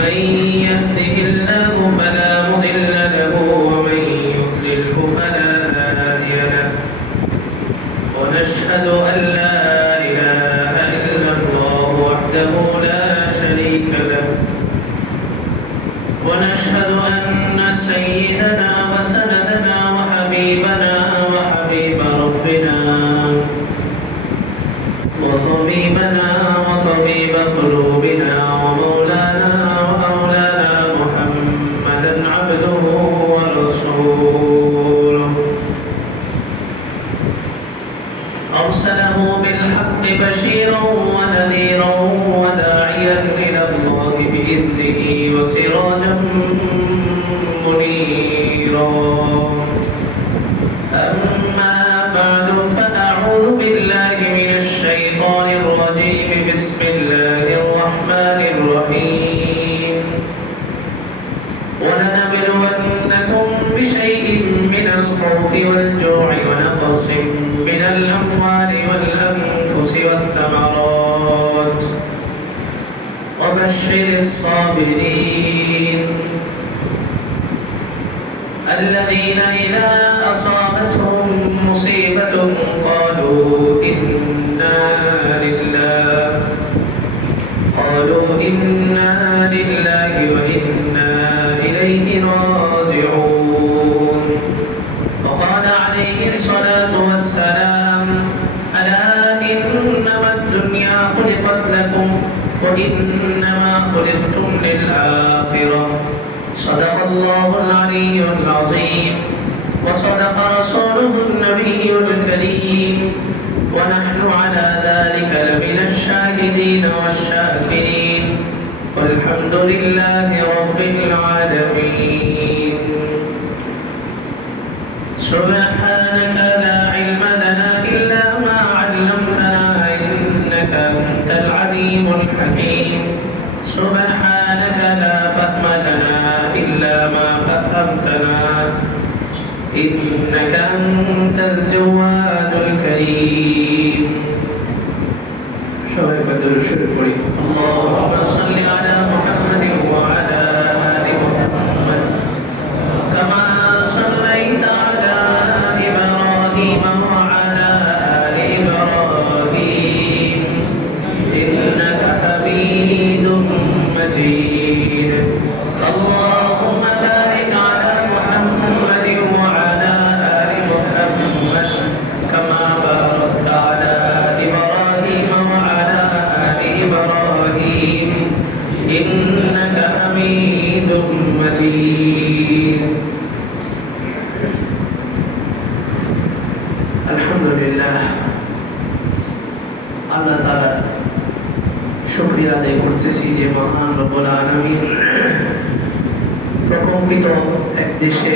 من يهده الله فلا مضل له ومن يضلله فلا هادي له ونشهد أن لا إله إلا الله وحده لا شريك له ونشهد أن سيدنا وسندنا وحبيبنا وحبيب ربنا وطبيبنا وطبيب قلوبنا ومولانا ومولانا محمدا عبده ورسوله أرسله بالحق بشيرا ونذيرا وداعيا إلى الله بإذنه وسراجا منيرا أما بعد فأعوذ بالله من الشيطان الرجيم بسم الله الرحمن الرحيم ولنبلونكم بشيء من الخوف والجوع ونقص من الأموال والأنفس والثمرات وبشر الصابرين الذين إذا أصابتهم مصيبة قالوا إنا لله وإنا إليه راجعون وقال عليه الصلاة والسلام ألا إنما الدنيا خلقت لكم وإنما خلقتم للآخرة صدق الله العلي العظيم وصدق رسوله النبي الكريم ونحن على ذلك لمن الشاهدين والشاكرين والحمد لله رب العالمين سبحانك لا علم لنا إلا ما علمتنا إنك أنت العليم الحكيم سبحانك لا فهم لنا إلا ما فهمتنا إنك أنت الجواد الكريم شوي بدر الشرك اللهم صل على محمد وعلى آل محمد كما صليت على إبراهيم وعلى آل إبراهيم إنك حميد مجيد اللهم بارك على محمد وعلى آل محمد كما باركت على إبراهيم وعلى آل إبراهيم إنك حميد مجيد الحمد لله الله تعالى শুকরিয়া আদায় করতেছি যে মহান রব্বুল আলামিন প্রকম্পিত এক দেশে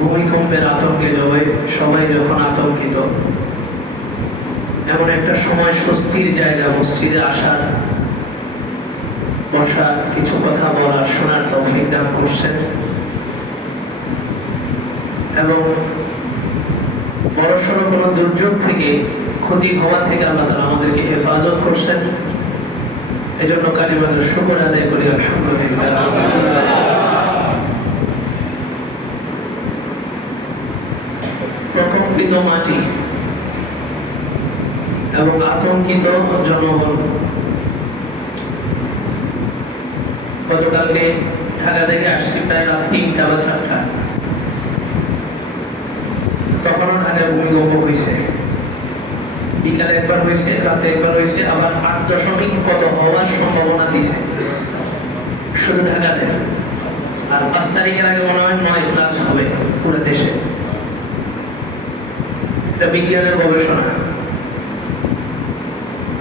ভূমিকম্পের আতঙ্কে সবাই যখন আতঙ্কিত এমন একটা সময় স্বস্তির জায়গা মসজিদে আসার বসার কিছু কথা বলার শোনার তৌফিক দান করছেন এবং বড়সড় কোনো দুর্যোগ থেকে ক্ষতি হওয়া থেকে আল্লাহ তাআলা আমাদেরকে হেফাজত করছেন এজন্য কালিমাতুল শুকর আদায় করি আলহামদুলিল্লাহ প্রকম্পিত মাটি এবং আতঙ্কিত জনগণ গতকালকে ঢাকা থেকে আসছি প্রায় রাত ৩টা বা ৪টা তখনও ঢাকায় ভূমিকম্প হয়েছে বিকালে একবার হয়েছে রাতে একবার হয়েছে আবার ৮ কত হওয়ার সম্ভাবনা দিছে শুধু ঢাকাতে আর ৫ তারিখের আগে মনে হয় ৯+ হবে পুরো দেশে এটা বিজ্ঞানের গবেষণা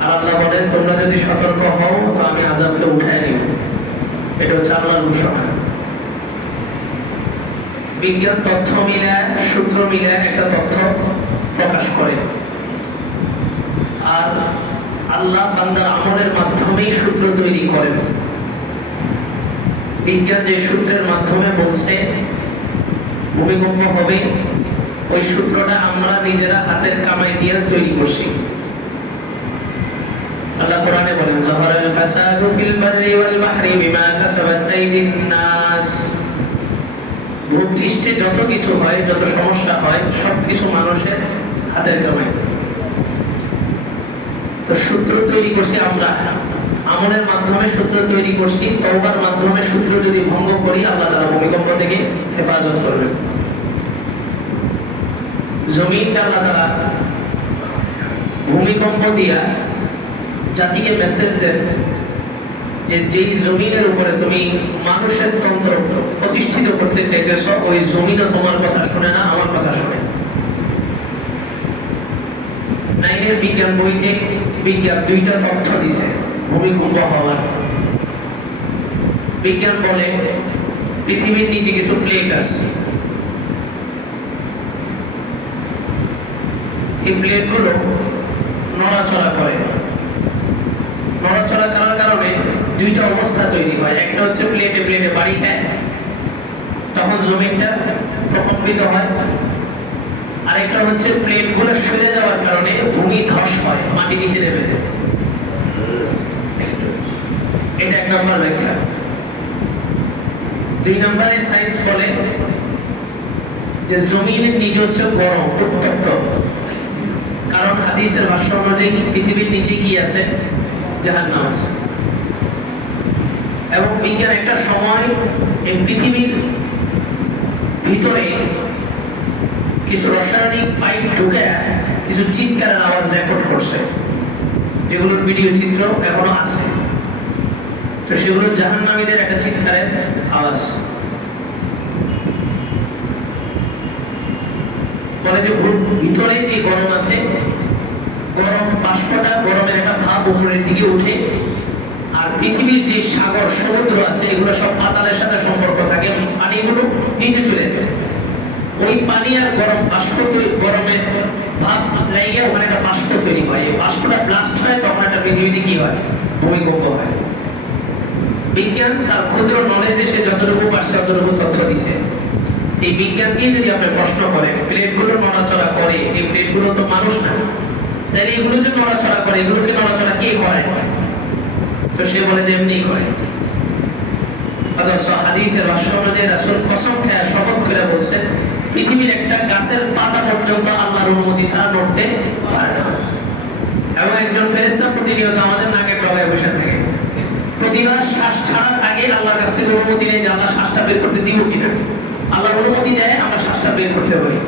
আর আল্লাহ বলেন তোমরা যদি সতর্ক হও তো আমি আযাবকে উঠায় নিব এটা হচ্ছে আল্লাহর ঘোষণা বিজ্ঞান তথ্য মিলায় সূত্র মিলায় একটা তথ্য প্রকাশ করে আর আল্লাহ বান্দার আমলের মাধ্যমেই সূত্র তৈরি করেন বিজ্ঞান যে সূত্রের মাধ্যমে বলছে ভূমিকম্প হবে ওই সূত্রটা আমরা নিজেরা হাতের কামাই দিয়ে তৈরি করছি আল্লাহ কোরআনে বলেন যাহারাল ফাসাদু ফিল বাররি ওয়াল বাহরি বিমা কাসাবা সৃষ্টি যত কিছু হয়, যত সমস্যা হয়, সবকিছু মানুষের হাতের কামাই। তো সূত্র তৈরি করছি আমরা, আমলের মাধ্যমে সূত্র তৈরি করছি, তওবার মাধ্যমে সূত্র যদি ভঙ্গ করি আল্লাহ তাআলা ভূমিকম্প থেকে হেফাজত করবেন। জমিনকে আল্লাহ তাআলা ভূমিকম্প দিয়া জাতিকে মেসেজ দেন যে যেই জমিনের উপরে তুমি মানুষের তন্ত্র প্রতিষ্ঠিত করতে চাইতেছ, ওই জমিনও তোমার কথা শুনে না, আমার কথা শুনে। নাইনের বিজ্ঞান বইতে বিজ্ঞান দুইটা তথ্য দিছে ভূমিকম্প হওয়ার। বিজ্ঞান বলে পৃথিবীর নিচে কিছু প্লেট আছে, এই প্লেটগুলো নড়াচড়া করে। নড়াচড়া করার কারণে দুইটা অবস্থা তৈরি হয়। একটা হচ্ছে প্লেটে প্লেটে বাড়ি খায়, তখন জমিনটা প্রকম্পিত হয়। আরেকটা হচ্ছে প্লেটগুলো সরে যাওয়ার কারণে ভূমি ধস হয়, মাটি নিচে নেমে যায়। এটা এক নম্বর ব্যাখ্যা। দুই নম্বরে সায়েন্স বলে যে জমিনের নিচে হচ্ছে গরম, উত্তপ্ত। কারণ হাদিসের ভাষ্য অনুযায়ী পৃথিবীর নিচে কি আছে? জাহান্নাম আছে। এবং বিজ্ঞান একটা সময় এই পৃথিবীর ভিতরে কিছু রাসায়নিক পাইপ ঢুকে কিছু চিৎকারের আওয়াজ রেকর্ড করছে, যেগুলোর ভিডিও চিত্র এখনো আছে। তো সেগুলো জাহান্নামীদের একটা চিৎকারের আওয়াজ। বলে যে ভিতরে যে গরম আছে, গরম বাষ্পটা, গরমের একটা ভাব উপরের দিকে উঠে, আর পৃথিবীর যে সাগর সমুদ্র আছে এগুলো সব পাতালের সাথে সম্পর্ক থাকে, পানিগুলো নিচে চলে যায়। ওই পানি আর গরম বাষ্প গরমের ভাব লাগিয়ে ওখানে একটা বাষ্প তৈরি হয়। এই বাষ্পটা ব্লাস্ট হয়, তখন একটা পৃথিবীতে কি হয়? ভূমিকম্প হয়। বিজ্ঞান তার ক্ষুদ্র নলেজে সে যতটুকু পারছে ততটুকু তথ্য দিছে। এই বিজ্ঞানকে যদি আপনি প্রশ্ন করেন, প্লেটগুলো নড়াচড়া করে, এই প্লেটগুলো তো মানুষ না, তাহলে এগুলো যে নড়াচড়া করে, এগুলোকে নড়াচড়া কে করে? তো সে বলে যে এমনি করে। অথচ হাদিসের ভাষ্য অনুযায়ী রাসূল কসম খেয়ে শপথ করে বলছেন, পৃথিবীর একটা গাছের পাতা পর্যন্ত আল্লাহর অনুমতি ছাড়া নড়তে পারে না। এবং একজন ফেরেশতা প্রতিনিয়ত আমাদের নাকের ডগায় বসে থাকে। প্রতিবার শ্বাস ছাড়ার আগে আল্লাহর কাছ থেকে অনুমতি নেই যে আল্লাহ শ্বাসটা বের করতে দিব কিনা। আল্লাহ অনুমতি দেয়, আমরা শ্বাসটা বের করতে পারি।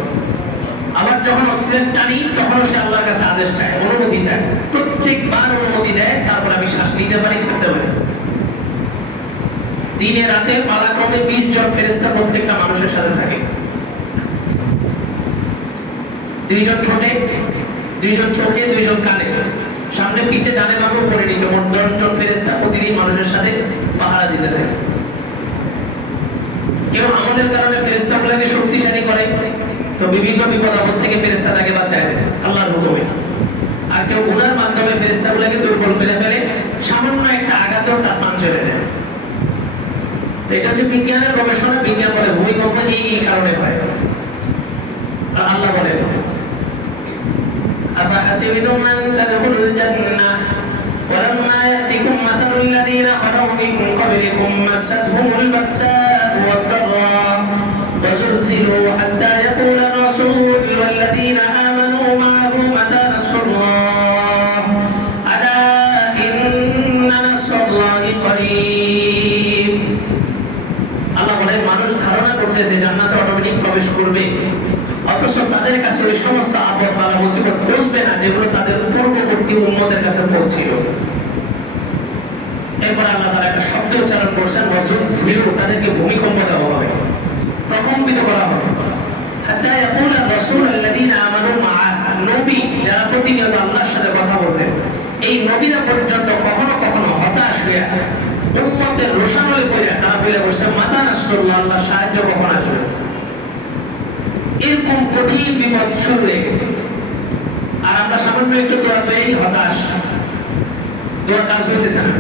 আবার যখন অক্সিজেন টানি তখনও সে আল্লাহর কাছে আদেশ চায়, অনুমতি চায়। প্রত্যেকবার অনুমতি দেয়, তারপর আমি শ্বাস নিতে পারি, ছাড়তে পারি। দিনে রাতে পালাক্রমে 20 জন ফেরেশতা প্রত্যেকটা মানুষের সাথে থাকে। 2 জন ঠোঁটে, 2 জন চোখে, 2 জন কানে, সামনে পিছে ডানে বামে উপরে নিচে, মোট 10 জন ফেরেশতা প্রতিদিন মানুষের সাথে পাহারা দিতে থাকে। কেউ আমাদের কারণে ফেরেশতাগুলোকে শক্তিশালী করে, তো বিভিন্ন বিপদ আপদ থেকে ফেরেশতাটাকে বাঁচায় দেয় আল্লাহর হুকুমে। আর কেউ গুনার মাধ্যমে ফেরেশতাগুলোকে দুর্বল করে ফেলে, সামান্য একটা আঘাতেও তার প্রাণ চলে যায়। তো এটা হচ্ছে বিজ্ঞানের গবেষণা। বিজ্ঞান বলে ভূমিকম্প এই কারণে হয়। আর আল্লাহ বলেন, আফাহাসিবতুম আন তাদখুলুল জান্নাহ ওয়ালাম্মা ইয়াতিকুম মাসালুল লাযীনা খালাউ মিন ক্বাবলিকুম মাসাতহুমুল বা'সাউ ওয়াদ-দাররা ওয়া যুলজিলু হাত্তা ইয়াকুলা আর-রাসূলু ওয়াল্লাযীনা আমানু মা'াহু মাতা নাসরুল্লাহ আলা ইন্না নাসরাল্লাহি করিব। আল্লাহ বলেন, মানুষ ধারণা করতেছে জান্নাতে অটোমেটিক প্রবেশ করবে, অথচ তাদের কাছে ওই সমস্ত আপদ বালা মুসিবত পৌঁছবে না যেগুলো তাদের পূর্ববর্তী উম্মতের কাছে পৌঁছিল। এরপর আল্লাহ তাআলা একটা শব্দ উচ্চারণ করছেন, ওয়াজুলজিলু, তাদেরকে ভূমিকম্প দেওয়া হবে, প্রকম্পিত করা হবে। হাত্তা ইয়াকুলা আর-রাসূল আল্লাযীনা আমানু মা'আহু, নবী যারা প্রতিনিয়ত আল্লাহর সাথে কথা বলতেন, এই নবীরা পর্যন্ত কখনো কখনো হতাশ হয়ে উম্মতের রোশানলে পড়ে তারা বলে বসে, মাতা নাসরুল্লাহ, আল্লাহর সাহায্য কখন আসবে। এরকম কঠিন বিপদ শুরু হয়ে গেছে। আর আমরা সামান্য একটু দোয়া করেই হতাশ, দোয়া কাজ হইতেছে না।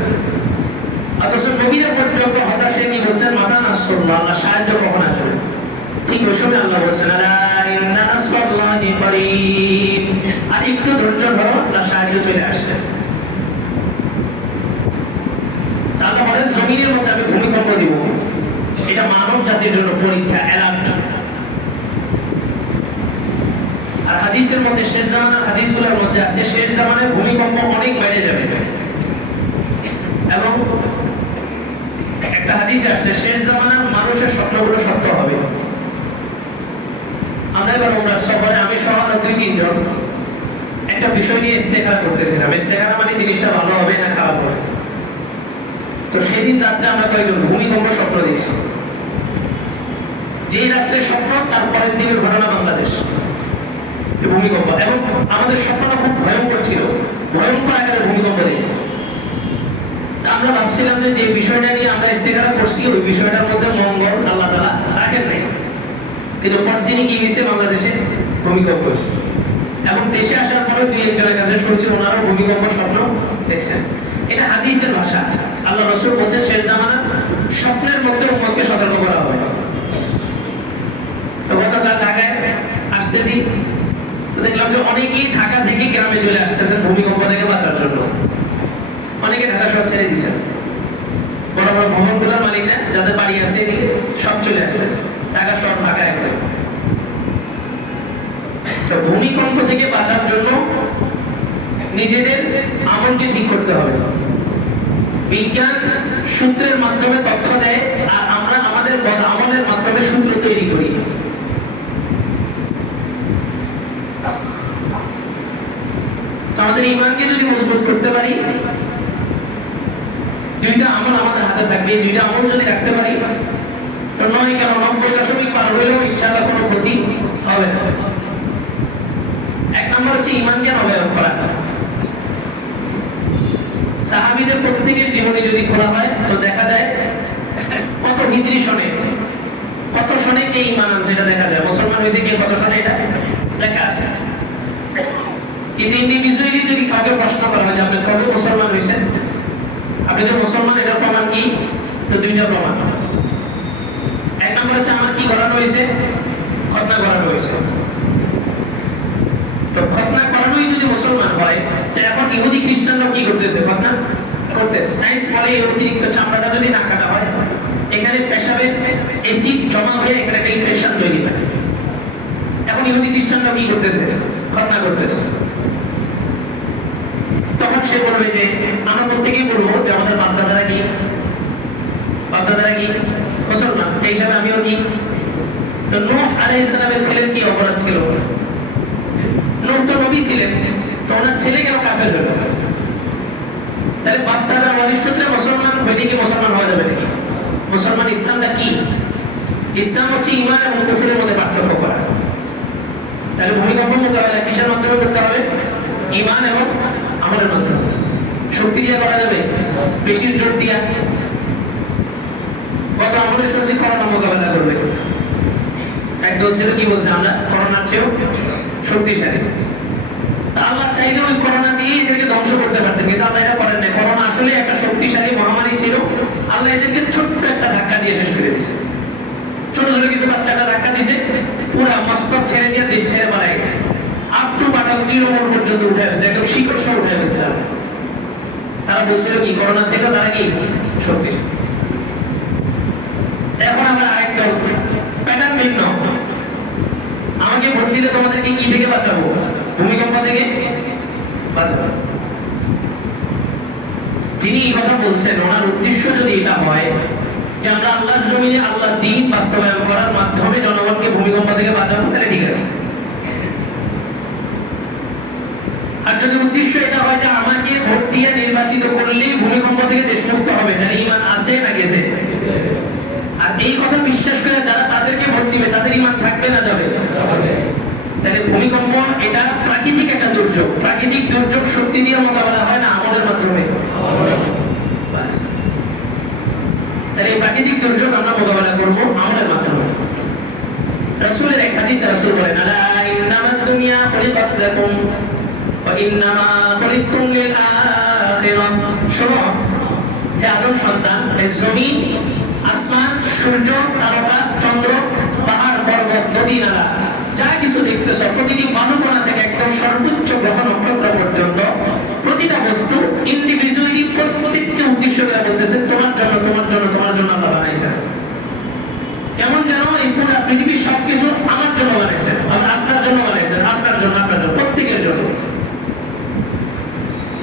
অথচ নবীরা পর্যন্ত হতাশ হয়ে কি বলছেন? মাতা নাসরুল্লাহ, আল্লাহ সাহায্য কখন আসবে। ঠিক ওই সময় আল্লাহ বলছেন, আলা ইন্না নাসরাল্লাহি করিব, আর একটু ধৈর্য ধরো, আল্লাহ সাহায্য চলে আসছে। আল্লাহ বলেন, জমিনের মধ্যে আমি ভূমিকম্প দিব, এটা মানব জাতির জন্য পরীক্ষা, অ্যালার্ট। হাদিসের মধ্যে, শেষ জামানার হাদিসগুলোর মধ্যে আছে শেষ জামানায় ভূমিকম্প অনেক বেড়ে যাবে। এবং একটা হাদিসে আছে শেষ জামানার মানুষের স্বপ্নগুলো সত্য হবে। আমরা এবার উমরা সফরে আমি সহ আরো 2-3 জন একটা বিষয় নিয়ে ইস্তেখারা করতেছিলাম। ইস্তেখারা মানে জিনিসটা ভালো হবে না খারাপ হবে। তো সেদিন রাত্রে আমরা কয়েকজন ভূমিকম্প স্বপ্ন দেখছি। যে রাত্রে স্বপ্ন তার পরের দিনের ঘটনা বাংলাদেশ ভূমিকম্প, এবং আমাদের স্বপ্নটা খুব ভয়ঙ্কর ছিল, ভয়ঙ্কর আকারে ভূমিকম্প দেখছি। আমরা ভাবছিলাম যে বিষয়টা নিয়ে আমরা ইস্তেখারা করছি ওই বিষয়টার মধ্যে মঙ্গল আল্লাহ তাআলা রাখেন নাই, কিন্তু পরদিনই কি হয়েছে বাংলাদেশে ভূমিকম্প হয়েছে। এবং দেশে আসার পরে 2-1 জনের কাছে শুনছি ওনারাও ভূমিকম্প স্বপ্ন দেখছেন। এটা হাদিসের ভাষা। আল্লাহ রাসূল বলেছেন শেষ জামানা স্বপ্নের মধ্যে উম্মতকে সতর্ক করা হবে। তো গতকাল ঢাকায় আসতেছি, তো দেখলাম যে অনেকেই ঢাকা থেকে গ্রামে চলে আসতেছেন ভূমিকম্প থেকে বাঁচার জন্য। অনেকে ঢাকা সব ছেড়ে দিচ্ছেন, বড় বড় ভবনগুলোর মালিকরা যাদের বাড়ি আছে এদিকে সব চলে আসতেছে, ঢাকা সব ফাঁকা একদম। তো ভূমিকম্প থেকে বাঁচার জন্য নিজেদের আমলকে ঠিক করতে হবে। বিজ্ঞান সূত্রের মাধ্যমে তথ্য দেয় আর আমরা আমাদের বদ আমলের মাধ্যমে সূত্র তৈরি করি। তো আমাদের ঈমানকে যদি মজবুত করতে পারি, 2টা আমল আমাদের হাতে থাকবে, 2টা আমল যদি রাখতে পারি তো 9 কেন 90 পার হলেও ইনশাআল্লাহ কোনো ক্ষতি হবে না। 1 নম্বর হচ্ছে ঈমানকে অবয়ব করা। সাহাবীদের প্রত্যেকের জীবনে যদি খোলা হয় তো দেখা যায় কত হিজরি সনে, কত সনে কে ঈমান আনছে এটা দেখা যায়, মুসলমান হয়েছে কে কত সনে এটা লেখা আছে। কিন্তু ইন্ডিভিজুয়ালি যদি কাউকে প্রশ্ন করা হয় যে আপনি কবে মুসলমান হয়েছেন, আপনি যে মুসলমান এটা প্রমাণ কি, তো 2টা প্রমাণ। 1 নম্বর হচ্ছে আমার কি করানো হয়েছে, খতনা করানো হয়েছে। তো খতনা করানোই যদি মুসলমান হয়, তো এখন ইহুদি খ্রিস্টানরা কি করতেছে, খতনা করতেছে। সায়েন্স বলে এই অতিরিক্ত চামড়াটা যদি না কাটা হয়, এখানে পেশাবের অ্যাসিড জমা হয়ে এখানে একটা ইনফেকশন তৈরি হয়। এখন ইহুদি খ্রিস্টানরা কি করতেছে, খতনা করতেছে। তখন সে বলবে যে আমরা প্রত্যেকেই বলবো যে আমাদের বাপদাদারা কি, বাপদাদারা কি মুসলমান, এই হিসাবে আমিও কি। তো নূহ আলাইহিস সালামের ছেলের কি অপরাধ ছিল, নূহ তো নবী ছিলেন, তো ওনার ছেলে কেন কাফের হলো? তাহলে বাপদাদার ওয়ারিশ সূত্রে মুসলমান হইলে কি মুসলমান হওয়া যাবে নাকি? মুসলমান ইসলামটা কি? ইসলাম হচ্ছে ঈমান এবং কুফরের মধ্যে পার্থক্য করা। তাহলে ভূমিকম্প মোকাবেলা কিসের মাধ্যমে করতে হবে? ঈমান এবং আমলের মাধ্যমে। শক্তি দিয়ে করা যাবে, বেশির জোর দিয়া। কত আমলে শুনেছি করোনা মোকাবেলা করবে, একদল ছেলে কি বলছে আমরা করোনার চেয়েও শক্তিশালী। আল্লাহ চাইলে ওই করোনা দিয়ে এদেরকে ধ্বংস করতে পারতেন, কিন্তু আল্লাহ এটা করেন নাই। করোনা আসলে একটা শক্তিশালী মহামারী ছিল, আল্লাহ এদেরকে ছোট্ট একটা ধাক্কা দিয়ে শেষ করে দিয়েছে। ছোট ছোট কিছু বাচ্চা একটা ধাক্কা দিয়েছে, পুরা মস্তক ছেড়ে দিয়ে দেশ ছেড়ে পালিয়ে গেছে। আপ টু বাটাম তৃণমূল পর্যন্ত উঠে ফেলছে, একদম শিকড় সহ উঠে ফেলছে। তারা বলছিল কি করোনা থেকে তারা কি শক্তিশালী। এখন আবার আরেকটা প্যাটার্ন ভিন্ন, আমাকে ভোট দিলে তোমাদেরকে কি থেকে বাঁচাবো, ভূমিকম্প থেকে বাঁচাবো। যিনি এই কথা বলছেন ওনার উদ্দেশ্য যদি এটা হয় যে আমরা আল্লাহর জমিনে আল্লাহর দ্বীন বাস্তবায়ন করার মাধ্যমে জনগণকে ভূমিকম্প থেকে বাঁচাবো, তাহলে ঠিক আছে। আর যদি উদ্দেশ্য এটা হয় যে আমাকে ভোট দিয়ে নির্বাচিত করলেই ভূমিকম্প থেকে দেশ মুক্ত হবে, তাহলে ঈমান আছে না গেছে? আর এই কথা বিশ্বাস করে যারা তাদেরকে ভোট দিবে তাদের ঈমান থাকবে না যাবে? তাহলে ভূমিকম্প এটা প্রাকৃতিক একটা দুর্যোগ, প্রাকৃতিক দুর্যোগ শক্তি দিয়ে মোকাবেলা হয় না, আমলের মাধ্যমে। তাহলে এই প্রাকৃতিক দুর্যোগ আমরা মোকাবেলা করবো আমলের মাধ্যমে। রাসূলের এক হাদিসে রাসূল বলেন আলা ইন্নামাদ দুনিয়া খুলিকাত লাকুম ওয়া ইন্নামা খুলিকতুম লিল আখিরাহ। শোনো হে আদম সন্তান, এই জমিন, আসমান, সূর্য, তারকা, চন্দ্র, পাহাড়, পর্বত, নদী, নালা, যা কিছু দেখতেছ, প্রতিটি মানবনা থেকে একদম সর্বোচ্চ গ্রহ নক্ষত্র পর্যন্ত প্রতিটা বস্তু ইন্ডিভিজুয়ালি প্রত্যেককে উদ্দেশ্য করে বলতেছে তোমার জন্য, তোমার জন্য, তোমার জন্য আল্লাহ বানাইছেন। কেমন যেন এই পুরো পৃথিবীর সবকিছু আমার জন্য বানাইছেন। আপনার জন্য বানাইছেন, আপনার জন্য, প্রত্যেকের জন্য।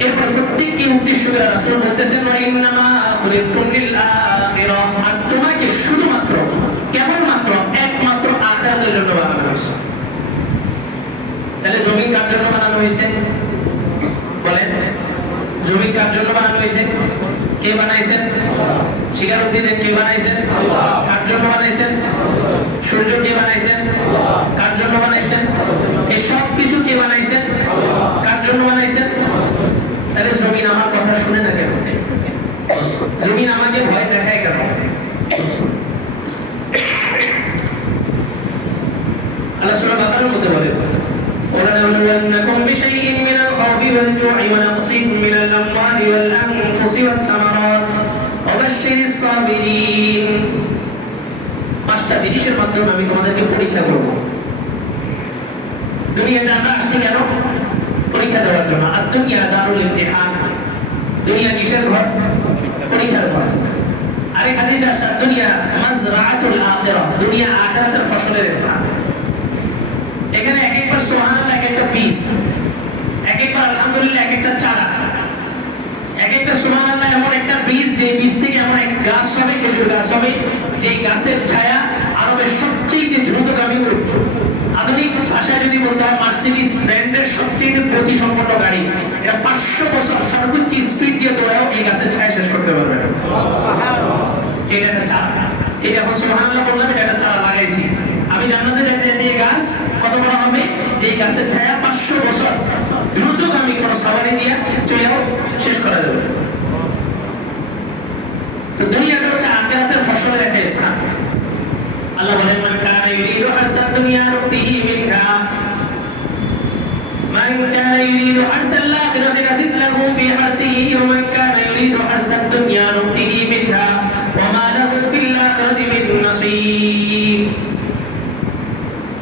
এরপর প্রত্যেককে উদ্দেশ্য করে রাসূল বলতেছেন ওয়া ইন্নামা খুলিকতুম লিল আখিরাহ, আর তোমাকে শুধুমাত্র কেবলমাত্র একমাত্র আখিরাতের জন্য বানানো হয়েছে। তাহলে জমিন কার জন্য বানানো হয়েছে বলেন? জমিন কার জন্য বানানো হয়েছে? কে বানাইছেন? শিকার উদ্দিনের কে বানাইছেন? কার জন্য বানাইছেন? সূর্য কে বানাইছেন? কার জন্য বানাইছেন? এই সব কিছু কে বানাইছেন? কার জন্য বানাইছেন? তাহলে জমিন আমার কথা শুনে না কেন? জমিন আমাকে ভয় দেখায় কেন? আল্লাহ সূরা বাকারার মধ্যে বলেন وَلَنَبْلُوَنَّكُمْ بِشَيْءٍ مِّنَ الْخَوْفِ وَالْجُوعِ وَنَقْصٍ مِّنَ الْأَمْوَالِ وَالْأَنفُسِ وَالثَّمَرَاتِ وَبَشِّرِ الصَّابِرِينَ। পাঁচটা জিনিসের মাধ্যমে আমি তোমাদেরকে পরীক্ষা করব। দুনিয়াতে আমরা আসছি কেন? পরীক্ষা দেওয়ার জন্য। আর দুনিয়া দারুল ইমতিহান, দুনিয়া কিসের ঘর? পরীক্ষার ঘর। আরেক হাদিসে আসছে দুনিয়া মাজরাআতুল আখিরাহ, দুনিয়া আখিরাতের ফসলের স্থান। এখানে এক একবার সুবহানাল্লাহ এক একটা বীজ, এক একবার আলহামদুলিল্লাহ এক একটা চারা, এক একটা সুবহানাল্লাহ এমন একটা বীজ, যে বীজ থেকে এমন এক গাছ হবে, খেজুর গাছ হবে, যে গাছের ছায়া আরবের সবচেয়ে দ্রুতগামী উট, আধুনিক ভাষায় যদি বলতে হয় মার্সিডিজ ব্র্যান্ডের সবচেয়ে গতি সম্পন্ন গাড়ি, এটা 500 বছর সর্বোচ্চ স্পিড দিয়ে দৌড়াও এই গাছের ছায়া শেষ করতে পারবে না। এটা একটা চারা। এই যে এখন সুবহানাল্লাহ বললাম, এটা একটা চারা লাগাইছি। আমি জান্নাতে যেতে যেতে এই গাছ কত বড় হবে? যে গাছের ছায়া 500 বছর দ্রুতগামী কোনো সাওয়ারি দিয়ে চলেও শেষ করা যাবে। তো দুনিয়াটা হচ্ছে আখিরাতের ফসলের একটা স্থান। আল্লাহ বলেন মান কানা ইউরিদু হারসাদ দুনিয়া নুতিহি মিনহা মান কানা ইউরিদু হারসাল আখিরাতি নাজিদ লাহু ফি হারসিহি ওয়া মান কানা ইউরিদু হারসাদ দুনিয়া নুতিহি মিনহা ওয়া মা লাহু ফিল আখিরাতি মিন নাসীব।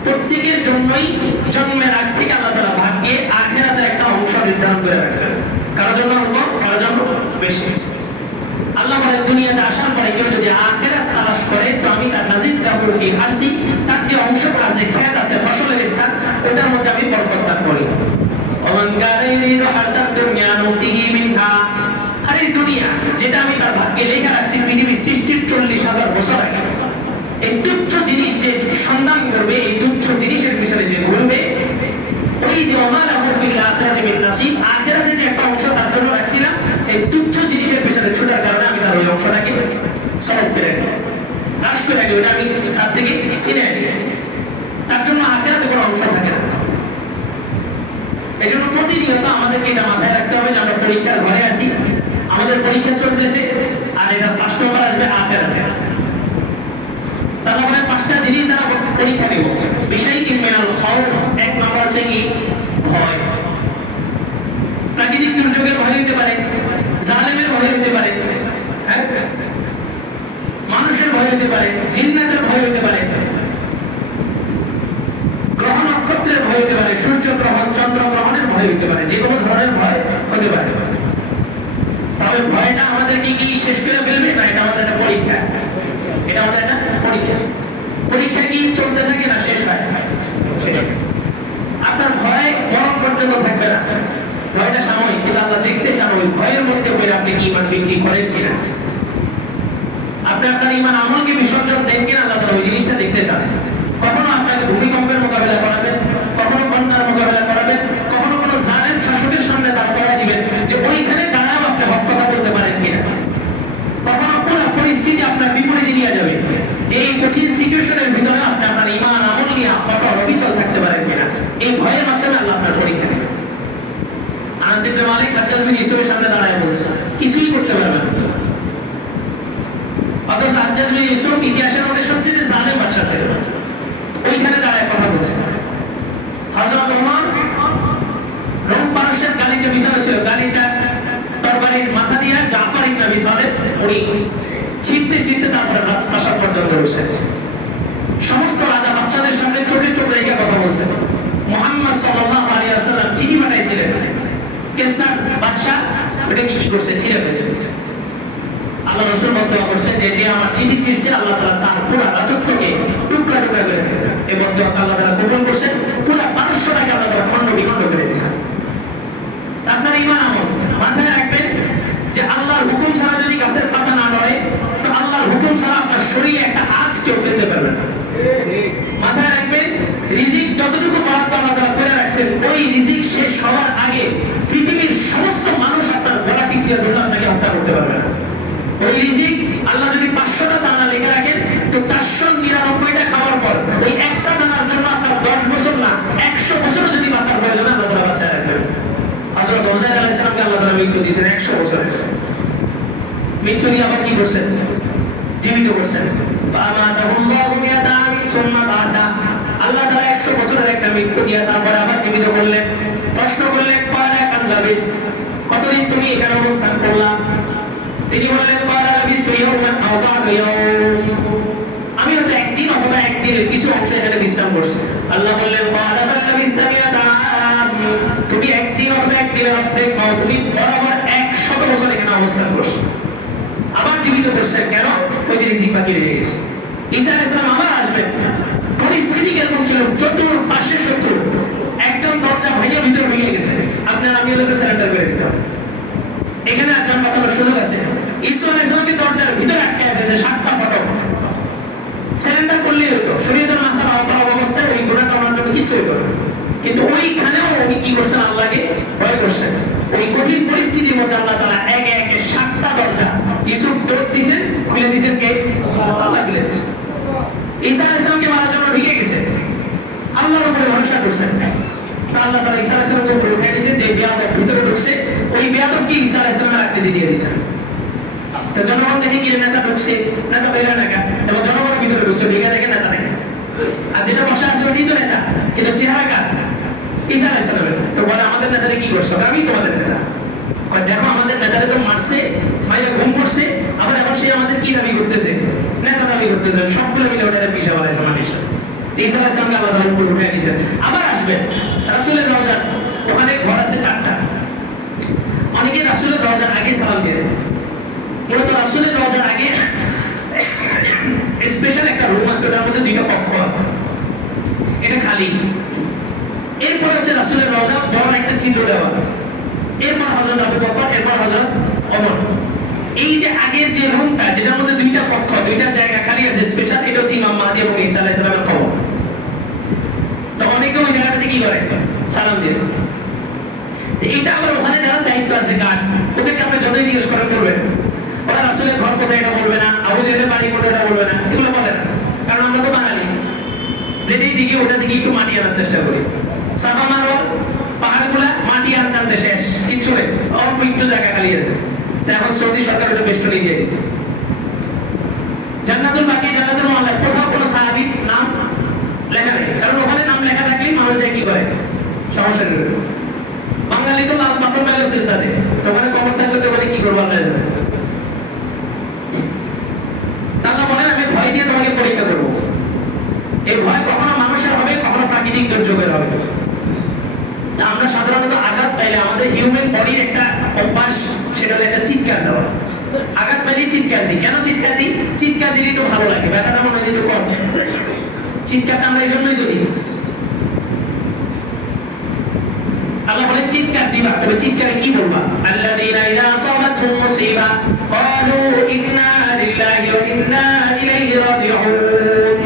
প্রত্যেকের জন্যই জন্মের আগ থেকে আল্লাহ তাআলা ভাগ্যে আখিরাতের একটা অংশ নির্ধারণ করে রাখছেন। কারোর জন্য অল্প, কারোর জন্য বেশি। আল্লাহ বলেন দুনিয়াতে আসার পরে কেউ যদি আখিরাত তালাশ করে, তো আমি তার নাজিদ লাহু ফি হারসি, তার যে অংশটা আছে, খেত আছে, ফসলের স্থান, ওটার মধ্যে আমি বরকত দান করি। ওমান কানা ইউরিদু হারসাদ দুনিয়া নুতিহি মিনহা, আর এই দুনিয়া যেটা আমি তার ভাগ্যে লেখা রাখছি পৃথিবীর সৃষ্টির 40,000 বছর আগে, এই তুচ্ছ জিনিস যে সন্ধান করবে, এই তুচ্ছ জিনিসের পিছনে যে ঘুরবে, ওই যে ওমা লাহু ফিল আখিরাতি মিন নাসিব, আখিরাতে যে একটা অংশ তার জন্য রাখছিলাম, এই তুচ্ছ জিনিসের পিছনে ছোটার কারণে আমি তার ওই অংশটাকে সলভ করে দিই, হ্রাস করে দিই, ওটা আমি তার থেকে ছিনে আনি। তার জন্য আখিরাতে কোনো অংশ থাকে না। এই জন্য প্রতিনিয়ত আমাদেরকে এটা মাথায় রাখতে হবে যে আমরা পরীক্ষার ঘরে আছি, আমাদের পরীক্ষা চলতেছে, আর এটা 5 নম্বর আসবে আখিরাতে। তাহলে আমরা 5টা জিনিস দ্বারা পরীক্ষা নেব। বিশাইইন মিনাল খাউফ, এক নম্বর হচ্ছে কি? ভয়। প্রাকৃতিক দুর্যোগের ভয় হতে পারে, জালেমের ভয় হতে পারে, হ্যাঁ, মানুষের ভয় হতে পারে, জিন্নাতের ভয় হতে পারে, গ্রহ নক্ষত্রের ভয় হতে পারে, সূর্য গ্রহণ, চন্দ্র গ্রহণের ভয় হতে পারে, যে কোনো ধরনের ভয় হতে পারে। তবে ভয়টা আমাদেরকে কি শেষ করে ফেলবে না? এটা আমাদের একটা পরীক্ষা, এটা আমাদের একটা পরীক্ষা। পরীক্ষা কি চলতে থাকে না শেষ হয়? আপনার ভয় মরণ পর্যন্ত থাকবে না, ভয়টা সাময়িক, কিন্তু আল্লাহ দেখতে চান ওই ভয়ের মধ্যে পড়ে আপনি কি ঈমান বিক্রি করেন কিনা, আপনি আপনার ঈমান আমলকে বিসর্জন দেন কিনা, আল্লাহ তাআলা ওই জিনিসটা দেখতে চান। কখনো আপনাকে ভূমিকম্পের মোকাবেলা করাবেন, কখনো বন্যার মোকাবেলা করাবেন, কখনো কোনো জালেম শাসকের সামনে দাঁড় করায় দিবেন যে ওইখানে দাঁড়াও আপনি হক কথা বলতে পারেন কিনা, কখনো পুরো পরিস্থিতি আপনার বিপরীতে নিয়ে যাবে, যে এই কঠিন সিচুয়েশনের ভিতরে আপনি আপনার ঈমান আমল নিয়ে অটল অবিচল থাকতে পারেন কিনা। এই ভয়ের মাধ্যমে আল্লাহ আপনার পরীক্ষা নেবেন। আনাস ইবনে মালিক হাজ্জাজ বিন ইউসুফের সামনে দাঁড়ায় বলছে, কিছুই করতে পারবে না। অথচ হাজ্জাজ বিন ইউসুফ ইতিহাসের মধ্যে সবচেয়ে জালেম বাদশা ছিল, ওইখানে দাঁড়ায় কথা বলছে। হযরত ওমর রোম পারস্যের গালিতে বিছানো ছিল, গালিচা তরবারির মাথা দিয়ে জাফর ইবনে আবি তালেব উনি ছিটতে ছিটতে তারপরে প্রাসাদ পর্যন্ত উঠছেন। সমস্ত রাজা বাচ্চাদের সামনে চোখে চোখ রেখে কথা বলছেন। মুহাম্মদ সাল্লাল্লাহু আলাইহি ওয়াসাল্লাম চিঠি পাঠাইছিলেন, কেসার বাদশা ওটা কি করছে? ছিঁড়ে ফেলছে। আল্লাহ আল্লাহ রাসূল বদদুয়া করছেন যে যে আমার চিঠি ছিঁড়ছে আল্লাহ তাআলা তার পুরো রাজত্বকে টুকরা টুকরা করে দেবেন। এই বদদুয়া আল্লাহ তাআলা কবুল করছেন, পুরো 500টাকে আল্লাহ তাআলা খণ্ড বিখণ্ড করে দিয়েছেন। আপনার ঈমান আমল মাথায় রাখবেন যে আল্লাহর হুকুম ছাড়া যদি গাছের পাতা না নড়ে তো আল্লাহর হুকুম ছাড়া আপনার শরীরে একটা আঁচ কেউ ফেলতে পারবে না। মাথায় রাখবেন রিজিক যতটুকু বরাদ্দ আল্লাহ তাআলা করে রাখছেন ওই রিজিক শেষ হওয়ার আগে পৃথিবীর সমস্ত মানুষ আপনার গলা টিপ দিয়ে ধরলে আপনাকে হত্যা করতে পারবে না। ওই রিজিক আল্লাহ যদি 500টা দানা লিখে রাখেন তো 499টা খাওয়ার পর ওই একটা দানার জন্য আপনার 10 বছর না 100 বছর যদি বাঁচার প্রয়োজন আল্লাহ তাআলা বাঁচায় রাখবেন। হযরত হোসেন আলাইহিস সালামকে আল্লাহ তাআলা মৃত্যু দিয়েছেন 100 বছরের। মৃত্যু দিয়ে আবার কি করছেন? জীবিত করছেন। ফামাতাহুল্লাহু মিয়াতা আমিন সুম্মা বাসা। আল্লাহ তাআলা 100 বছরের একটা মৃত্যু দিয়ে তারপরে আবার জীবিত করলেন। প্রশ্ন করলেন ক্বালা কাম লাবিস, কতদিন তুমি এখানে অবস্থান করলা? তিনি বললেন ক্বালা লাবিসতু ইয়াওমান আও বা'দা ইয়াওম, আমি হয়তো একদিন অথবা একদিনের কিছু অংশ এখানে বিশ্রাম করছি। আল্লাহ বললেন ক্বালা বাল লাবিসতা মিয়াতা আম, তুমি একদিন অথবা একদিনের অর্ধেক নাও, তুমি বরাবর 100 বছর এখানে অবস্থান করছো। আবার জীবিত করছেন কেন? ওই যে রিজিক বাকি রয়ে গেছে। ঈসা আলাইহিস সালাম আবার আসবেন। পরিস্থিতি কিরকম ছিল? চতুর্পাশে শত্রু, একজন দরজা ভেঙে ভিতরে ঢুকে গেছে, আপনার আমি হলে সারেন্ডার করে দিতাম। এখানে একজন বাঁচানোর সুযোগ আছে। ঈসা আলাইহিস সালামকে দরজার ভিতরে আটকায় দিয়েছে 7টা ফটক, সারেন্ডার করলেই হতো। শরীয়তের মাসালা অপরাধ অবস্থায় ওই গুণাটা আমার জন্য কিছু হতো না, কিন্তু ওইখানেও উনি কি করছেন? আল্লাহকে ভয় করছেন। ওই কঠিন পরিস্থিতির মধ্যে আল্লাহ তাআলা একে একে 7টা দরজা ইউসুফ দৌড় দিয়েছেন, খুলে দিয়েছেন কে? আল্লাহ খুলে দিয়েছেন। ঈসা আলাইহিস সালামকে মারার জন্য ঢুকে গেছে, আল্লাহর উপরে ভরসা করছেন। তা আল্লাহ তাআলা ঈসা আলাইহিস সালামকে উপরে উঠিয়ে দিয়েছেন, যে বেয়াদব ভিতরে ঢুকছে ওই বেয়াদবকে ঈসা আলাইহিস সালামের আকৃতি দিয়ে দিয়েছেন। তো জনগণ দেখে কি নেতা ঢুকছে, নেতা বেরা না এবং জনগণ ভিতরে ঢুকছে, ঢুকে দেখে নেতা নেই। আর যেটা বসা আছে ওটাই তো নেতা, কিন্তু চেহারা কার? ঈসা আলাইহিস সালামের। তো বলে আমাদের নেতারে কি করছো? আমি তোমাদের নেতা। দেখো আমাদের নেতারে তো মারছে, মাইরে ঘুম করছে, আবার এখন সে আমাদের কি দাবি করতেছে? নেতা দাবি করতেছে। সবগুলো মিলে ওটারে পিছা বানাইছে মানুষ। ঈসা আলাইহিস সালামকে আল্লাহ তাআলা উপরে উঠিয়ে দিয়েছেন। আবার আসবে রাসূলের রওজা, ওখানে ঘর আছে 4টা। অনেকে রাসূলের রওজার আগে সালাম দিয়ে দেয়। মূলত রাসূলের রওজার আগে স্পেশাল একটা রুম আছে, ওটার মধ্যে 2টা কক্ষ আছে, এটা খালি। এরপর হচ্ছে রাসূলের রওজা, বড় একটা চিত্র দেওয়া আছে। এরপর হযরত আবু বকর, এরপর হযরত ওমর। এই যে আগের যে রুমটা যেটার মধ্যে 2টা কক্ষ, 2টা জায়গা খালি আছে স্পেশাল, এটা হচ্ছে ইমাম মাহদী এবং ঈসা আলাইহিস সালামের কবর। তো অনেকে ওই জায়গাটাতে কি করে? সালাম দিয়ে। তো এটা আবার ওখানে যারা দায়িত্ব আছে গার্ড, ওদেরকে আপনি যতই জিজ্ঞেস করেন করবেন, ওরা রাসূলের ঘর কোথায় এটা বলবে না, আবু জাহেলের বাড়ি কোথায় এটা বলবে না, এগুলো বলে না। কারণ আমরা তো বাঙালি, যেটাই দিকে ওটা দিকে একটু মাটি আনার চেষ্টা করি। সাফা মারওয়া পাহাড়গুলা মাটি আনতে শেষ, কিচ্ছু নেই, অল্প একটু জায়গা খালি আছে। এখন সৌদি সরকার ওটা বেষ্টনী দিয়ে দিয়েছে। জান্নাতুল বাকি, জান্নাতুল মুআল্লা, কোথাও কোনো সাহাবীর নাম লেখা নেই, কারণ ওখানে নাম লেখা থাকলেই মানুষ যায় কি করে? সমস্যা নেই। বাঙালি তো লাল পাথর মেলে চিন্তা নেই, তো ওখানে কবর থাকলে তো ওখানে কি করবো আল্লাহ জানে। আল্লাহ বলেন আমি ভয় দিয়ে তোমাকে পরীক্ষা করবো। এই ভয় কখনো মানুষের হবে, কখনো প্রাকৃতিক দুর্যোগের হবে। আমরা সাধারণত আঘাত পাইলে আমাদের হিউম্যান বডির একটা অভ্যাস, সেটা হলো একটা চিৎকার দেওয়া। আঘাত পাইলে চিৎকার দিই। কেন চিৎকার দিই? চিৎকার দিলে একটু ভালো লাগে, ব্যথাটা মনে হয় একটু কম। চিৎকারটা আমরা এই জন্যই তো দিই। আল্লাহ বলেন চিৎকার দিবা, তবে চিৎকারে কি বলবা? আল্লাযীনা ইযা আসাবাতহুম মুসিবা ক্বালু ইন্না লিল্লাহি ওয়া ইন্না ইলাইহি রাজিউন।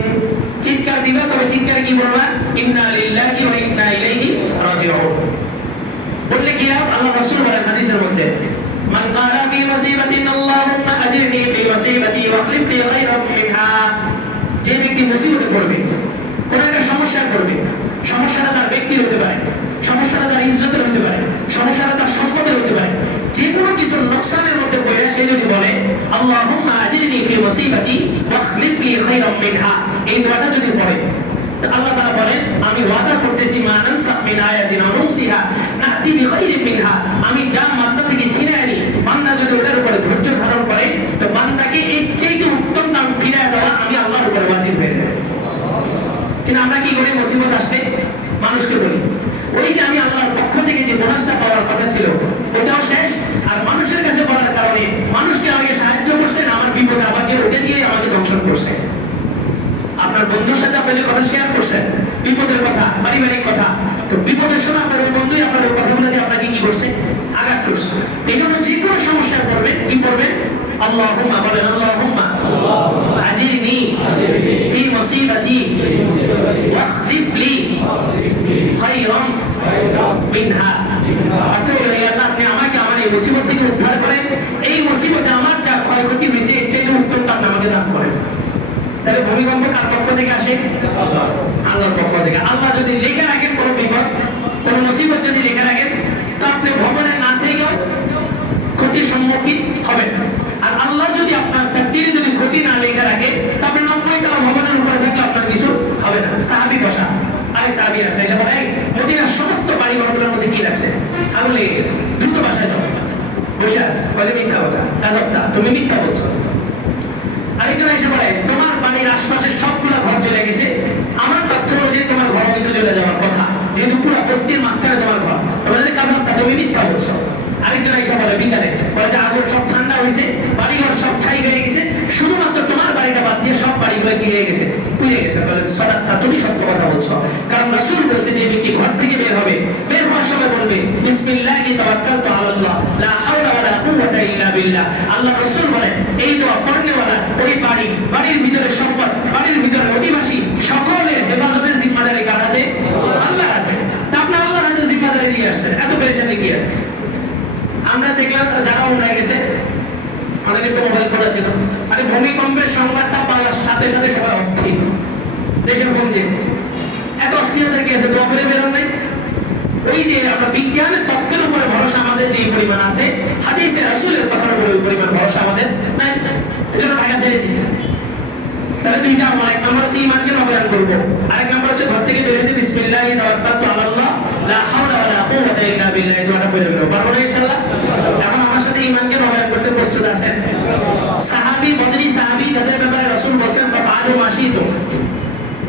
চিৎকার দিবা, তবে চিৎকারে কি বলবা? ইন্না লিল্লাহি ওয়া ইন্না ইলাইহি রাজিউন। বললে কি লাভ? আল্লাহ রাসূল বলেন হাদিসের মধ্যে, মান ক্বালা ফি মুসিবাতিন আল্লাহুম্মা আজিরনি ফি মুসিবাতি ওয়া আখলিফ লি খায়রাম মিনহা। যে ব্যক্তি মুসিবতে পড়বে, কোন একটা সমস্যায় পড়বে, সমস্যাটা তার ব্যক্তির হতে পারে, সমস্যাটা তার ইজ্জতের হতে পারে, সমস্যাটা তার সম্পদের হতে পারে, যে কোনো কিছু নোকসানের মধ্যে পড়ে সে যদি বলে আল্লাহুম্মা আজিরনি ফি মুসিবাতি ওয়া আখলিফ লি খায়রাম মিনহা, এই দোয়াটা যদি পড়ে, তো আল্লাহ তাআলা বলেন আমি ওয়াদা করতেছি মা নানসাখ মিন আয়াতিন আও নুনসিহা নাতি বিখাইরিন মিনহা, আমি যা বান্দা থেকে ছিনে আনি, বান্দা যদি ওটার উপরে ধৈর্য ধারণ করে, তো বান্দাকে এর চাইতে উত্তম নাম ফিরিয়ে দেওয়া আমি আল্লাহর উপরে ওয়াজিব হয়ে যায়। কিন্তু আমরা কি করি? মুসিবত আসলে মানুষকে বলি ওই যে আমি আল্লাহর পক্ষ থেকে যে বোনাসটা পাওয়ার কথা ছিল ওটাও শেষ, আর মানুষের কাছে বলার কারণে মানুষকে আমাকে সাহায্য করছে না করছে। আপনার বন্ধুর সাথে আপনি কথা শেয়ার করছেন, বিপদের কথা, পারিবারিক কথা, তো বিপদের সময় আপনার ওই বন্ধুই আপনার ওই কথাগুলো দিয়ে আপনাকে কি করছে, আঘাত করছে। এই জন্য যে কোনো সমস্যায় পড়বেন, কি পড়বেন? আল্লাহুম্মা, বলেন আল্লাহুম্মা আজিরনি ফি মুসিবাতি ওয়াখলিফ লি খায়রান মিনহা। অর্থাৎ আল্লাহ আপনি আমাকে আমার এই মুসিবত থেকে উদ্ধার করেন, এই মুসিবতে আমার যা ক্ষয়ক্ষতি হয়েছে এর চাইতে উত্তমটা আপনি আমাকে দান করেন। তাহলে ভূমিকম্প কার পক্ষ থেকে আসে? আল্লাহর পক্ষ থেকে। আল্লাহ যদি লিখে রাখেন কোনো বিপদ, কোনো মুসিবত যদি লিখে রাখেন, তো আপনি ভবনে না থেকেও ক্ষতির সম্মুখীন হবেন। আর আল্লাহ যদি আপনার তাকদীরে যদি ক্ষতি না লিখে রাখে, তো আপনি 90 তলা ভবনের উপরে থাকলে আপনার কিছু হবে না। সাহাবী বসা, আরেক সাহাবী আসে, এসে বলে মদিনার সমস্ত বাড়ি ঘরগুলোর মধ্যে কি লাগছে? আগুন লেগে গেছে, দ্রুত বাসায় যাও। বসে আস, বলে মিথ্যা কথা, কাজবটা, তুমি মিথ্যা বলছো। আরেকজন এসে বলে তোমার বাড়ির আশপাশের সবগুলো ঘর চলে গেছে, আমার তথ্য অনুযায়ী তোমার ঘর কিন্তু চলে যাওয়ার কথা, যেহেতু পুরো বস্তির মাঝখানে তোমার ঘর, তোমার যে কাজবটা, তুমি মিথ্যা বলছো। আরেকজন এসে বলে বিকালে, বলে যে আগুন সব ঠান্ডা হয়েছে, বাড়িঘর সব ছাই হয়ে গেছে, শুধুমাত্র তোমার বাড়িটা বাদ দিয়ে সব বাড়িগুলো কি হয়ে গেছে, পুড়ে গেছে। বলে সদাক্তা, তুমি সত্য কথা বলছো, কারণ রাসূল বলছে যে ব্যক্তি ঘর থেকে বের হবে, বের হওয়ার সময় বলবে বিসমিল্লাহি তাওয়াক্কালতু আলাল্লাহ লা হাওলা ওয়ালা কুওয়াতা ইল্লা বিল্লাহ। আল্লাহ রাসূল বলেন এই দোয়া পড়নেওয়ালা ওই বাড়ি, বাড়ির ভিতরে সম্পদ, বাড়ির ভিতরে অধিবাসী সকলের হেফাজতের জিম্মাদারি কার হাতে? আল্লাহর হাতে। তা আপনি আল্লাহর হাতে জিম্মাদারি দিয়ে আসছেন, এত পেরেশানি কি আছে? আমরা দেখলাম যারা উমরায় গেছে, অনেকের তো মোবাইল খোলা ছিল, আরে ভূমিকম্পের সংবাদটা পাওয়ার সাথে সাথে সবাই অস্থির, দেশের গঞ্জে এত অস্থিরতা কি আছে? দোয়া করে বেরোন নাই? ওই যে আমরা বিজ্ঞানের তথ্যের উপরে ভরসা আমাদের যে পরিমাণ আছে, হাদিসে রাসূলের কথার উপরে ওই পরিমাণ ভরসা আমাদের নাই, এজন্য ঢাকা ছেড়ে দিস। তাহলে দুইটা আমার, এক নম্বর হচ্ছে ঈমানকে নবায়ন করব, আরেক নম্বর হচ্ছে ঘর থেকে বের হতে বিসমিল্লাহি তাওয়াক্কালতু আলাল্লাহ লা হাওলা ওয়ালা কুওয়াতা ইল্লা বিল্লাহ, এই দোয়াটা পড়ে বেরো। পারবো না ইনশাআল্লাহ? এখন আমার সাথে ঈমানকে নবায়ন করতে প্রস্তুত আছেন? সাহাবী, বদরি সাহাবী, যাদের ব্যাপারে রাসূল বলেন ফাআলু মা শিতুম,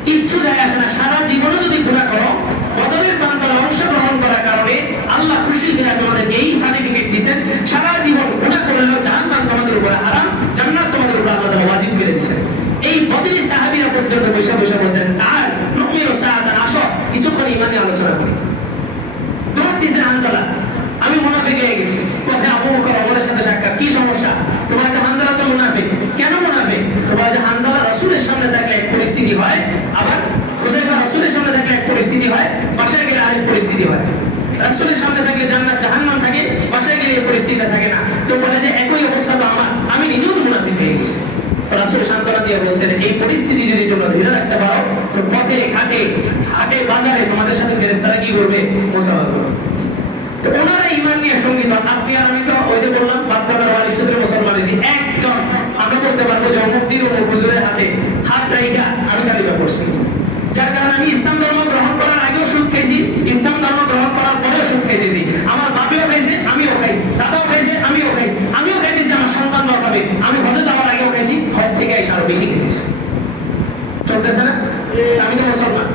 কিচ্ছু যায় আসে না, সারা জীবনে যদি গুনাহ করো, বদরের বান্দারা অংশগ্রহণ করার কারণে আল্লাহ খুশি হয়ে তোমাদের এই সার্টিফিকেট দিয়েছেন, সারা জীবন গুনাহ করলেও জাহান্নাম তোমাদের উপরে হারাম, জান্নাত তোমাদের উপরে আল্লাহ তাআলা ওয়াজিব করে দিয়েছেন। এই বদরি সাহাবীরা পর্যন্ত বসে বসে বলতেন তার নুমিরু সাআতান, আসো কিছুক্ষণ ঈমানি আলোচনা করি। দৌড় দিয়েছে হানজালা, আমি মুনাফিক হয়ে গেছি, পথে আবু বকর ওমরের সাথে সাক্ষাৎ, কি সমস্যা? তোমার যে হানজালা তো মুনাফিক। কেন মুনাফিক? তোমার যে হানজালা রাসূলের সামনে থাকলে এক পরিস্থিতি হয়, আবার হুযায়ফা রাসূলের সামনে থাকলে এক পরিস্থিতি হয়, বাসায় গেলে আরেক পরিস্থিতি হয়। রাসূলের সামনে থাকলে জান্নাত জাহান্নাম থাকে, বাসায় গেলে এই পরিস্থিতিটা থাকে না। তো বলে যে একই অবস্থা তো আমার, আমি নিজেও তো মুনাফিক হয়ে গেছি। তো রাসূল সান্ত্বনা দিয়ে বলছেন এই পরিস্থিতি যদি তোমরা ধরে রাখতে পারো, তো পথে ঘাটে হাটে বাজারে তোমাদের সাথে ফেরেশতারা কি করবে? মুসাফা করবে। তো ওনারা ঈমান নিয়ে সঙ্গীত, আপনি আর আমি তো ওই যে বললাম বাপদাদার ওয়ারিস সূত্রে মুসলমান হয়েছি, একজন আমরা বলতে পারবো যে অমুক দিন অমুক হুজুরের হাতে হাত রাইখা আমি তালিকা করছি, যার কারণে আমি ইসলাম ধর্ম গ্রহণ করার আগেও সুখ খেয়েছি, ইসলাম ধর্ম গ্রহণ করার পরেও সুখ খাইতেছি। আমার বাপেও খাইছে, আমিও খাই, দাদাও খাইছে, আমিও খাই, আমিও খাইতেছি, আমার সন্তানরাও খাবে। আমি হজে যাওয়ার আগেও খাইছি, হজ থেকে এসে আরো বেশি খেতেছি। চলতেছে না? আমি তো মুসলমান,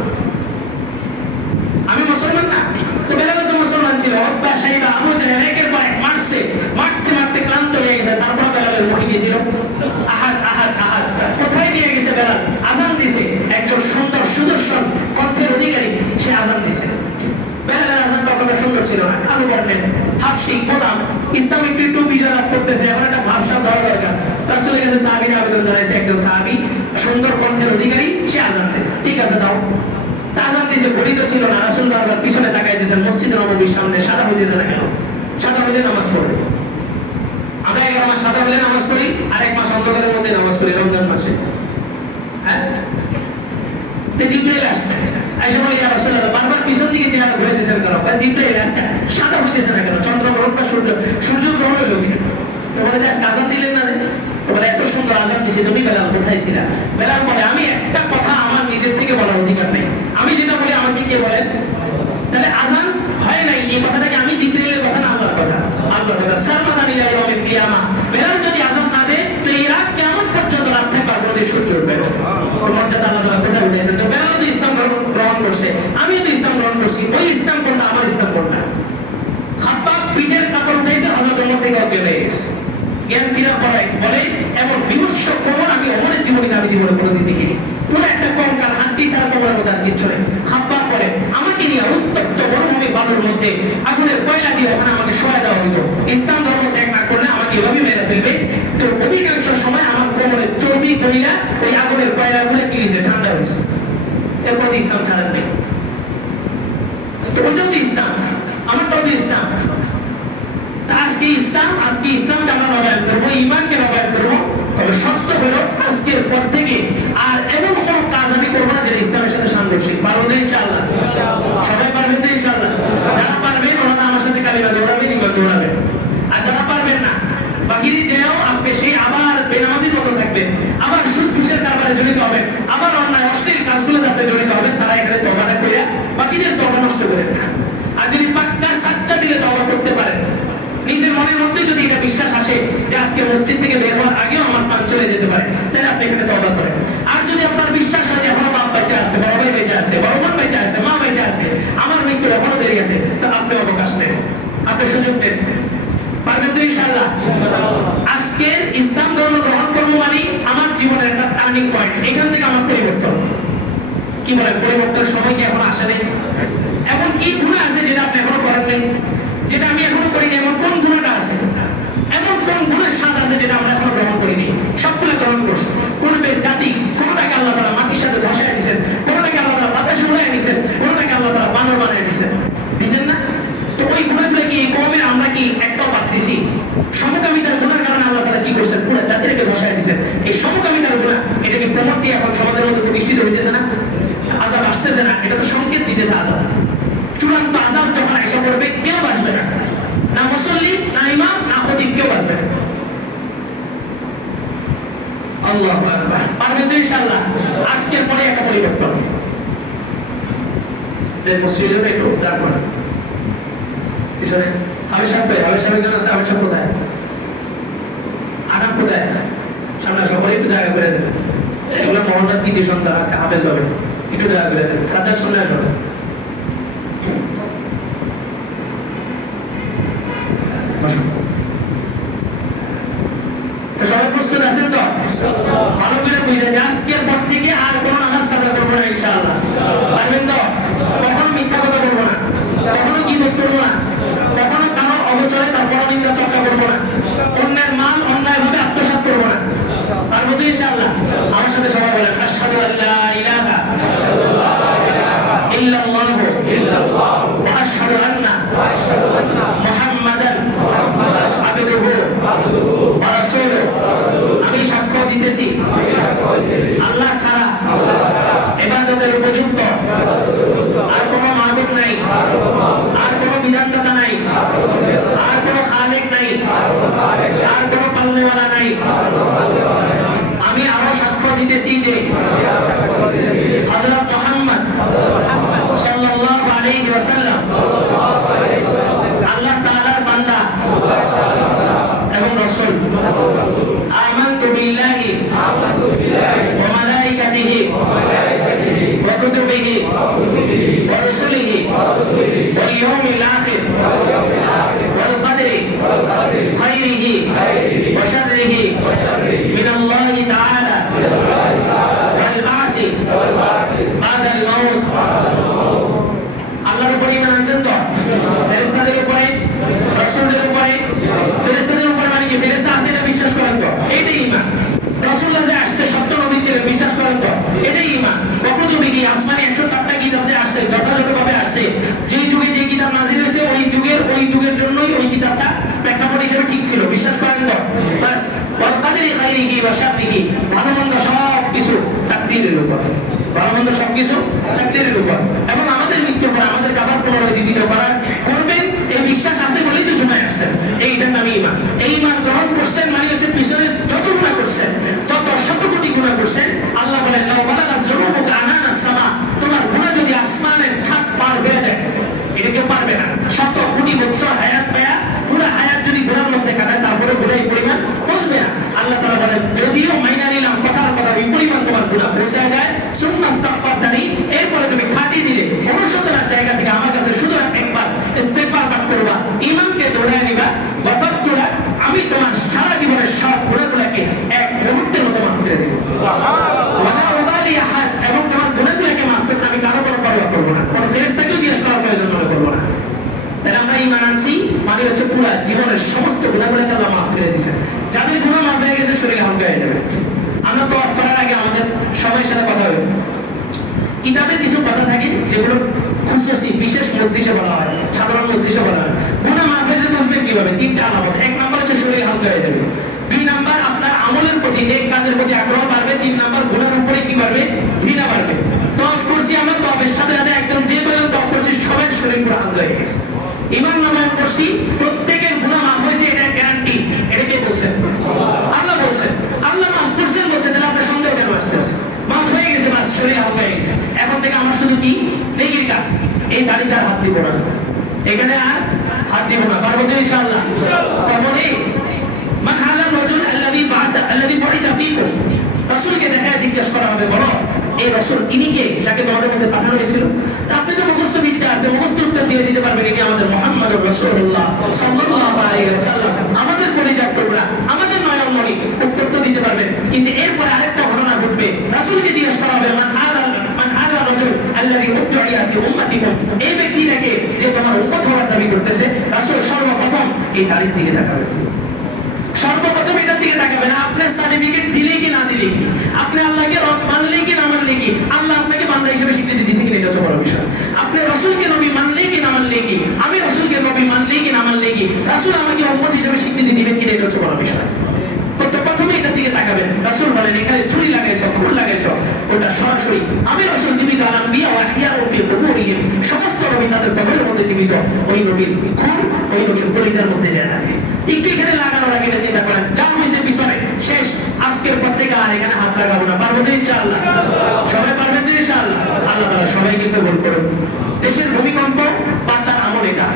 আমি মুসলমান না? তো বেলাল তো মুসলমান ছিল, উতবা, শাইবা, আবু জাহেল একের পর এক মারছে, মারতে মারতে ক্লান্ত হয়ে গেছে, তারপর বেলালের মুখে গিয়েছিল আহাদ আহাদ আহাদ। কোথায় দিয়ে গেছে বেলাল? আজান দিছে, একজন সুন্দর সুদর্শন কণ্ঠের অধিকারী, সে আজান দিছে। বেলালের আজানটা কত সুন্দর ছিল না, কালো বর্ণের, হাফসি, গোলাম, ইসলামিক টুপি যারা পড়তেছে, এখন একটা ভাবসাব ধরা দরকার। রাসূলের কাছে সাহাবীরা আবেদন জানাইছে, একজন সাহাবী সুন্দর কণ্ঠের অধিকারী, সে আজান দেয়, ঠিক আছে দাও। আজান দিয়েছে, ঘড়ি তো ছিল না, রাসূল বারবার পিছনে তাকাইতেছেন, মসজিদ নববীর সামনে, সাদা হইতেছে না কেন? সাদা হইলে নামাজ পড়বে। আমরা 11 মাস সাদা হইলে নামাজ পড়ি, আর 1 মাস অন্ধকারের মধ্যে নামাজ পড়ি, রমজান মাসে। হ্যাঁ, তো জিবরাইল আসছে, আয়েশা বলে ইয়া রাসূলুল্লাহ, বারবার পিছন দিকে চেহারা ঘুরাইতেছেন কেন? জিবরাইল আসছে, সাদা হইতেছে না কেন? চন্দ্রগ্রহণ বা সূর্যগ্রহণ হইল কিনা? তো বলে যে আজকে আজান দিলেন না যে? তো বলে এত সুন্দর আজান দিয়েছে, তুমি বেলাল কোথায় ছিলা? বেলাল বলে আমি একটা কথা আমার নিজের থেকে বলার অধিকার নেই, আমি যেটা বলি আমাকে কে বলেন? তাহলে আজান হয় নাই, এই কথাটাকে আমি জিবরাইলের কথা না আল্লাহর কথা? আল্লাহর কথা। সারমাদান ইলা ইয়াউমিল কিয়ামা, বেলাল যদি আজান না দেয় তো এই রাত কিয়ামত পর্যন্ত রাত থাকবে, আর কোনদিন সূর্য উঠবে না। তো মর্যাদা আল্লাহ তাআলা কোথায় উঠেছে? তো বেলাল তো ইসলাম গ্রহণ করছে, আমিও তো ইসলাম গ্রহণ করছি, ওই ইসলাম কোনটা? আমার ইসলাম কোনটা? খাব্বাব পিঠের কাপড় উঠেছে, হযরত ওমর থেকে অজ্ঞান হয়ে গেছে, জ্ঞান ফিরা পড়ায় বলে এমন বিমর্ষ কোমর আমি ওমরের জীবনে নবীকে আমি জীবনে কোনোদিন দেখিনি। পুরো একটা কঙ্কাল হাড্ডি ছাড়া তোমার কথা আর কিচ্ছু নেই। খাপ্পা করে আমাকে নিয়ে উত্তপ্ত মরুভূমি বালুর মধ্যে আগুনের কয়লা দিয়ে ওখানে আমাকে শোয়া দেওয়া হইতো। ইসলাম ধর্ম ত্যাগ না করলে আমাকে এভাবে মেরে ফেলবে। তো অধিকাংশ সময় আমার কোমরে চর্বি করিনা ওই আগুনের কয়লা গুলো কি হয়েছে, ঠান্ডা হয়েছে। এরপর ইসলাম ছাড়েন নেই। তো ওইটাও তো ইসলাম, আমারটাও তো ইসলাম। আজকে ইসলামকে আমরা নবায়ন করবো, ইমানকে নবায়ন করবো। তবে সত্য হলো আজকের পর থেকে আর এমন কোন কাজ আমি করবো না যেটা ইসলামের সাথে সাংঘর্ষিক। পারবো তো ইনশাআল্লাহ? সবাই পারবেন তো ইনশাআল্লাহ? যারা পারবেন ওনারা আমার সাথে কালিমা দৌড়াবেন, ইমান দৌড়াবেন। আর যারা পারবেন না বাকিরে যেও আপনি সেই আবার বেনামাজির মতো থাকবেন, আবার সুদ ঘুষের কারবারে জড়িত হবেন, আবার অন্যায় অশ্লীল কাজগুলোতে আপনি জড়িত হবেন। তারা এখানে তওবাটা কইরা বাকিদের তওবা নষ্ট করেন না। আর যদি পাক্কা সাচ্চা দিলে তওবা করতে পারেন, নিজের মনের মধ্যে যদি এটা বিশ্বাস আসে যে আজকে মসজিদ থেকে বের হওয়ার আগেও আমার পান চলে যেতে পারে, তাহলে আপনি এখানে তওবা করেন। আর যদি আপনার বিশ্বাস হয় যে এখনো বাপ বেঁচে আছে, বড় ভাই বেঁচে আছে, বড় বোন বেঁচে আছে, মা বেঁচে আছে, আমার মৃত্যুর এখনো দেরি আছে, তো আপনি অবকাশ নেন, আপনি সুযোগ নেন। পারবেন তো ইনশাআল্লাহ? আজকে ইসলাম ধর্ম গ্রহণ করবো মানে আমার জীবনের একটা টার্নিং পয়েন্ট। এখান থেকে আমার পরিবর্তন। কি বলেন, পরিবর্তনের সময় কি এখন আসে নেই? এখন কি গুনাহ আছে যেটা আপনি এখনো করেন নাই, যেটা আমি এখনো করিনি? এমন কোন গুণাটা আছে, এমন কোন গুণের স্বাদ আছে যেটা আমরা এখনো গ্রহণ করিনি? সবগুলো গ্রহণ করছি। পূর্বের জাতি কোনটাকে আল্লাহ তাআলা মাটির সাথে ধসায় দিয়েছেন, কোনটাকে আল্লাহ তাআলা বাতাসে উড়ায় দিয়েছেন, কোনটাকে আল্লাহ তাআলা বানর বানায় দিয়েছেন, দিয়েছেন না? তো ওই গুণাগুলো কি এই কওমের আমরা কি একটাও বাদ দিছি? সমকামিতার গুণার কারণে আল্লাহ তাআলা কি করছেন, পুরো জাতিটাকে ধসায় দিয়েছেন। এই সমকামিতার গুণা এটা কি প্রমোট দিয়ে এখন সমাজের মধ্যে প্রতিষ্ঠিত হইতেছে না? আযাব আসতেছে না? এটা তো সংকেত দিতেছে আযাব। চূড়ান্ত আযাব যখন এসে পড়বে কেউ বাঁচবে না, না মুসল্লি, না ইমাম, না খতিব, কেউ বাঁচবে না। আল্লাহু আকবার। পারবেন তো ইনশাআল্লাহ? আজকের পরে একটা পরিবর্তন। মসজিদে একটু তারপর পিছনে হাবেশাব একজন আছে। হাবেশাব কোথায়? আনাম কোথায়? সামনে সবাই একটু জায়গা করে দেন। এগুলো মহল্লার কৃতি সন্তান আজকে হাফেজ হবে, একটু জায়গা করে দেন। সাজ্জাদ সামনে আসবে। তো সবাই প্রস্তুত আছেন তো? ভালো করে বুঝেন আজকের পর থেকে আর কোনো নামাজ কাজা করবো না ইনশাআল্লাহ। পারবেন তো? কখনো মিথ্যা কথা বলবো না, কখনো গীবত করবো না, কখনো কারো অবচরে তার পরনিন্দা চর্চা করবো না, অন্যের মাল অন্যায়ভাবে আত্মসাৎ করবো না। পারবো তো ইনশাআল্লাহ? আমার সাথে সবাই বলেন আশহাদু আল্লা ইলাহা ইল্লাল্লাহু ওয়া আশহাদু আন্না মুহাম্মাদান আবদুহু ওয়া রাসূলুহু। আমি সাক্ষ্য দিতেছি আল্লাহ ছাড়া ইবাদতের উপযুক্ত আর কোনো মাবুদ নাই, আর কোনো বিধানদাতা নাই, আর কোনো খালিক নাই, আর কোনো পালনেওয়ালা নাই। আমি আরো সাক্ষ্য দিতেছি যে হযরত মুহাম্মদ সাল্লাল্লাহু আলাইহি ওয়াসাল্লাম আল্লাহ তাআলার বান্দা এবং রাসূল। আমানতু বিল্লাহি ওয়া মালাইকাতিহি ওয়া কুতুবিহি ওয়া রুসুলিহি ওয়াল ইয়াউমিল আখির ওয়াল কদরি খাইরিহি ওয়া শাররিহি মিনাল্লাহি তাআলা ওয়াল বাসি বাদাল মাউত। আল্লাহর উপরে ঈমান আনছেন তো? ফেরেশতাদের উপরে, রাসূলদের উপরে। ফেরেশতাদের উপরে মানে কি ফেরেশতা আছে এটা বিশ্বাস করেন তো? এটাই ঈমান। রাসূলুল্লাহ যে আসছে সত্য নবী ছিলেন বিশ্বাস করেন তো? এটাই ঈমান। কুতুবিহি আসমানি 104টা কিতাব যে আসছে যথাযথভাবে আসছে, যেই যুগে যে কিতাব নাযিল হয়েছে ওই যুগের জন্যই ওই কিতাবটা প্রেক্ষাপট হিসেবে ঠিক ছিল, বিশ্বাস করেন তো? বাস। ওয়াল কদরি খাইরিহি ওয়া শাররিহি, ভালো মন্দ সব কিছু তাকদীরের উপর, ভালো মন্দ সবকিছু তাকদীরের উপর। এবং আমাদের মৃত্যুর পর আমাদের আবার পুনরুজ্জীবিত করার করবেন এই বিশ্বাস আছে বলেই তো জুমায় আসছেন। এইটার নামই ঈমান। এই ঈমান গ্রহণ করছেন মানে হচ্ছে পিছনে যত গুনাহ করছেন, যত শত কোটি গুনাহ করছেন, আল্লাহ বলেন লাউ বালাগাত যুনুবুকা আনানাস সামা, তোমার গুনাহ যদি আসমানের ছাদ পার হয়ে যায়, এটা কেউ পারবে না। শত কোটি বছর হায়াত পায়া পুরো হায়াত যদি গুনার মধ্যে কাটায় তারপরে গুনাহ পরিমাণ পৌঁছবে না। আল্লাহ তাআলা বলেন যদিও মাইনা নিলাম কথার কথা ওই পরিমাণ তোমার গুনাহ পৌঁছে যায়, সুম্মা ইস্তাগফারতানি, এরপরে তুমি খাঁটি দিলে অনুশোচনার জায়গা থেকে আমার কাছে শুধু একবার ইস্তিগফার পাঠ করবা, ঈমানকে দৌড়ায় নিবা, গফারতুলা, আমি তোমার সারা জীবনের সব গুনাহগুলোকে এক মুহূর্তের মধ্যে মাফ করে দেব। কিতাবে কিছু কথা থাকে যেগুলো খুশি বিশেষ মজলিসে বলা হয়, সাধারণ মজলিসে বলা হয়। গুনাহ মাফ হয়ে যাবে বুঝবেন কিভাবে? তিনটা আলামত। এক নাম্বার হচ্ছে শরীর হালকা হয়ে যাবে। দুই নাম্বার আপনার আমলের প্রতি, নেক কাজের প্রতি আগ্রহ বাড়বে। তিন নাম্বার গুনাহের উপরে কি বাড়বে? ঘৃণা বাড়বে। তওয়াফ করছি আমরা, তওয়াফের সাথে সাথে একদম যে কয়জন তওয়াফ করছি সবার শরীর পুরো হালকা হয়ে গেছে। ইমান নামাজ করছি, প্রত্যেকের গুনাহ মাফ হয়েছে, এটা গ্যারান্টি। এটা কে বলছেন? আল্লাহ বলছেন। আল্লাহ মাফ করছেন বলছেন, তাহলে আপনার সন্দেহ কেন আসতেছে? মাফ হয়ে গেছে, বাস শরীর হালকা হয়ে গেছে। এখন থেকে আমার শুধু কি নেকির কাজ। এই দাড়িতে আর হাত দিব না, এখানে আর হাত দিব না। পারবো তো ইনশাআল্লাহ? কবরে মান হাযা রাজুল আল্লাযী বা'আসা আল্লাযী বু'িথা ফীকুম, রাসূলকে দেখা জিজ্ঞেস করা হবে, বলো এই রাসূল ইনি কে, যাকে তোমাদের মধ্যে পাঠানো হয়েছিল? তা আপনি তো মুখস্থ বিদ্যা আছে, মুখস্থ উত্তর দিয়ে দিতে পারবেন কি আমাদের মুহাম্মদুর রাসূলুল্লাহ সাল্লাল্লাহু আলাইহি ওয়াসাল্লাম, আমাদের পরিচয় টুকরা, আমাদের নয়নমণি, উত্তর তো দিতে পারবেন। কিন্তু এরপরে আরেকটা ঘটনা ঘটবে, রাসূলকে জিজ্ঞেস করা হবে মান হাযা রাজুল আল্লাযী উদ্দিয়া ফি উম্মতিকুম, এই ব্যক্তিটাকে যে তোমার উম্মত হওয়ার দাবি করতেছে। রাসূল সর্বপ্রথম এই দাড়ির দিকে তাকাবেন, সর্বপ্রথম এটার দিকে তাকাবেন। আপনার সার্টিফিকেট দিলেই কি না দিলেই কি, আপনি আল্লাহকে রব মানলেই কি না মানলেই কি, আল্লাহ আপনাকে বান্দা হিসেবে স্বীকৃতি দিয়েছে কিনা, এটা হচ্ছে বড় বিষয়। আপনি রাসূলকে নবী মানলেই কি না মানলেই কি, আমি রাসূলকে নবী মানলেই কি না মানলেই কি, রাসূল আমাকে উম্মত হিসেবে স্বীকৃতি দিবেন কিনা, এটা হচ্ছে বড় বিষয়। প্রথমে এটার দিকে তাকাবেন। রাসূল বলেন এখানে ছুরি লাগাইছো, খুর লাগাইছো, ওটা সরাসরি আমি রাসূল জীবিত, আম্বিয়া ওয়া ইহয়া ফি কুবুরিহিম, সমস্ত নবী তাদের কবরের মধ্যে জীবিত, ওই নবীর খুর ওই নবীর কলিজার মধ্যে যায় থাকে। একটু এখানে লাগানোর আগে চিন্তা করেন, যা হয়েছে পিছনে শেষ, আজকের পর থেকে আর এখানে হাত লাগাবো না। পারবো তো ইনশাআল্লাহ? সবাই পারবেন তো ইনশাআল্লাহ? আল্লাহ তাআলা সবাইকে কবুল করুন। দেশের ভূমিকম্প বাঁচার আমল এটা,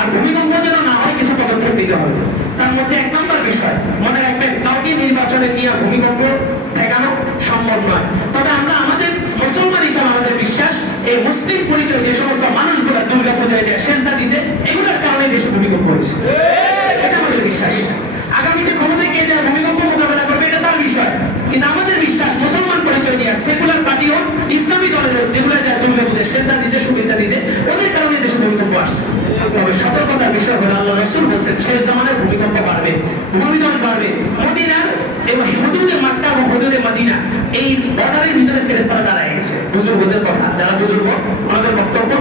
আর ভূমিকম্প যেন না হয় কিছু পদক্ষেপ নিতে হবে। তার মধ্যে এক নম্বর বিষয় মনে রাখবেন, কাউকে নির্বাচনে নিয়ে ভূমিকম্প ঠেকানো সম্ভব নয়। তবে আমরা আমাদের মুসলমান হিসাবে আমাদের বিশ্বাস, এই মুসলিম পরিচয় যে সমস্ত মানুষগুলো দুর্গা পূজায় যায় সেজদা দিছে, এগুলোর কারণে দেশে ভূমিকম্প হয়েছে, এটা আমাদের বিশ্বাস। আগামীতে ক্ষমতায় কে যায় ভূমিকম্প মোকাবেলা করবে এটা তার বিষয়, কিন্তু আমাদের বিশ্বাস মুসলমান পরিচয় দিয়ে সেকুলার পার্টি হোক, ইসলামী দলের হোক, যেগুলো যায় দুর্গা পূজায় সেজদা দিছে, শুভেচ্ছা দিছে, ওদের কারণে দেশে ভূমিকম্প আসছে। তবে সতর্কতার বিষয় হলো আল্লাহ রাসূল বলছেন শেষ জামানায় ভূমিকম্প বাড়বে, ভূমিধস বাড়বে। মদিনার এবং হুদুদে মক্কা এবং হুদুদে মদিনা এই বর্ডারের ভিতরে ফেরেশতারা দাঁড়ায় গেছে। বুজুর্গদের কথা, যারা বুজুর্গ ওনাদের বক্তব্য,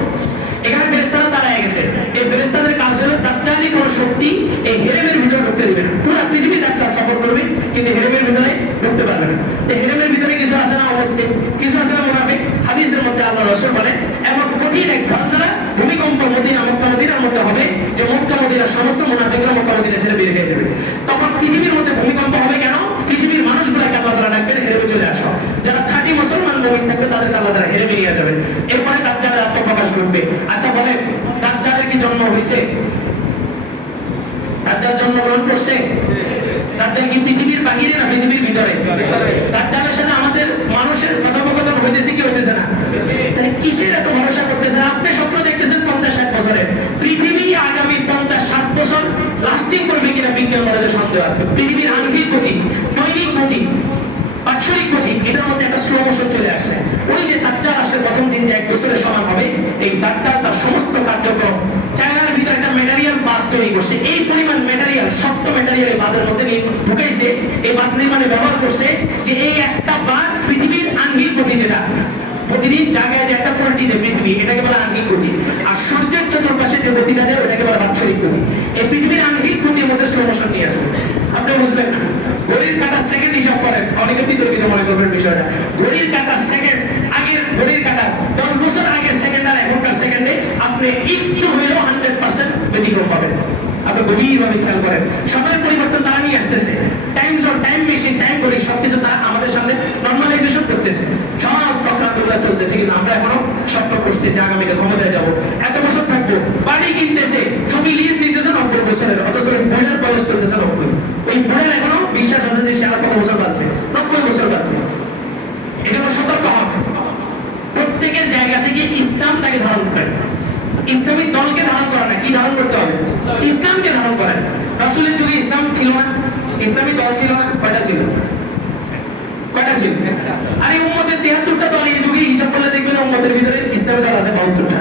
এখানে ফেরেশতারা দাঁড়ায় গেছে। এই ফেরেশতাদের কাজ হলো দাজ্জালি কোন শক্তি এই হেরেমের ভিতরে ঢুকতে দিবে না। পুরো পৃথিবী যাত্রা সফর করবে কিন্তু হেরেমের ভিতরে ঢুকতে পারবে না। তো হেরেমের ভিতরে কিছু আছে না অমুসলিম, কিছু আছে না মুনাফিক। হাদিসের মধ্যে আল্লাহ রাসূল বলেন এমন কঠিন এক ফাসলা ভূমিকম্প মদিনা মক্কা মদিনার মধ্যে হবে যে মক্কা মদিনার সমস্ত মুনাফিকরা মক্কা মদিনা ছেড়ে বের হয়ে যাবে। তখন পৃথিবীর মধ্যে ভূমিকম্প হবে কেন? পৃথিবীর মানুষগুলোকে আল্লাহ তাআলা ডাকবেন হেরেমে চলে আসো। যারা খাঁটি মুসলমান মুমিন থাকবে তাদেরকে আল্লাহ তাআলা হেরেমে নিয়ে যাবেন। এরপরে দাজ্জালের আত্মপ্রকাশ ঘটবে। আচ্ছা বলেন, দাজ্জালের কি জন্ম হয়েছে? দাজ্জাল জন্মগ্রহণ করছে? দাজ্জাল কি পৃথিবীর বাহিরে না পৃথিবীর ভিতরে? দাজ্জালের সাথে আমাদের মানুষের কথোপকথন হইতেছে কি হইতেছে না? তাহলে কিসের এত ভরসা করতেছেন? আপনি স্বপ্ন দেখতেছেন 50-60 বছরে, পৃথিবী আগামী 50-60 বছর লাস্টিং করবে কিনা বিজ্ঞান বলে সন্দেহ আছে। পৃথিবীর আঙ্গিক গতি, দৈনিক গতি, বাৎসরিক গতি, এটার মধ্যে একটা স্লো মোশন চলে আসছে। ওই যে দাজ্জাল আসলে প্রথম দিন যে 1 বছরের সমান হবে, এই দাজ্জাল তার সমস্ত কার্যক্রম চায়নার ভিতরে একটা ম্যাটেরিয়াল বাঁধ তৈরি করছে। এই পরিমাণ ম্যাটেরিয়াল, শক্ত ম্যাটেরিয়াল এই বাঁধের মধ্যে ঢুকাইছে, এই বাঁধ নির্মাণে ব্যবহার করছে যে এই একটা বাঁধ পৃথিবীর আঙ্গিক গতি, যেটা প্রতিদিন জায়গায় যে একটা পোল্ট্রি দেয় পৃথিবী, এটাকে বলে আঙ্গিক গতি। আর সূর্যের চতুর্পাশে যে গতিটা দেয় ওটাকে বলে বাৎসরিক গতি। এই পৃথিবীর আঙ্গিক গতির মধ্যে স্লো মোশন নিয়ে আসবে। আপনি বুঝলেন না? ঘড়ির কাঁটার সেকেন্ড হিসাব করেন, অনেকে বিতর্কিত মনে করবেন বিষয়টা। ঘড়ির কাঁটার সেকেন্ড, আগের ঘড়ির কাঁটা 10 বছর আগের সেকেন্ড আর এখনকার সেকেন্ডে আপনি একটু হলেও 100% ব্যতিক্রম পাবেন। আপনি গভীরভাবে খেয়াল করেন, সময়ের পরিবর্তন তারা নিয়ে আসতেছে। Time zone, time machine, time ঘড়ি সবকিছু তারা আমাদের সামনে নর্মালাইজেশন করতেছে। সব চক্রান্তগুলো চলতেছে, কিন্তু আমরা এখনো স্বপ্ন করতেছি আগামীতে ক্ষমতায় যাবো, এত বছর থাকবো, বাড়ি কিনতেছে, জমি লিজ দিতেছে 90 বছরের, অথচ বুড়ার বয়স চলতেছে 90। ওই বুড়ার এখনো বিশ্বাস আছে যে সে আর কত বছর বাঁচবে, 90 বছর বাঁচবে। এজন্য সতর্ক হন, প্রত্যেকের জায়গা থেকে ইসলামটাকে ধারণ করেন। ইসলামিক দলকে ধারণ করা না, কি ধারণ করতে হবে? ইসলামকে ধারণ করেন। রাসূলের যুগে ইসলাম ছিল না, ইসলামী দল ছিল না, কয়টা ছিল? কয়টা ছিল? আর এই উম্মতের 73টা দল, এই যুগে হিসাব করলে দেখবেন উম্মতের ভিতরে ইসলামী দল আছে 72টা।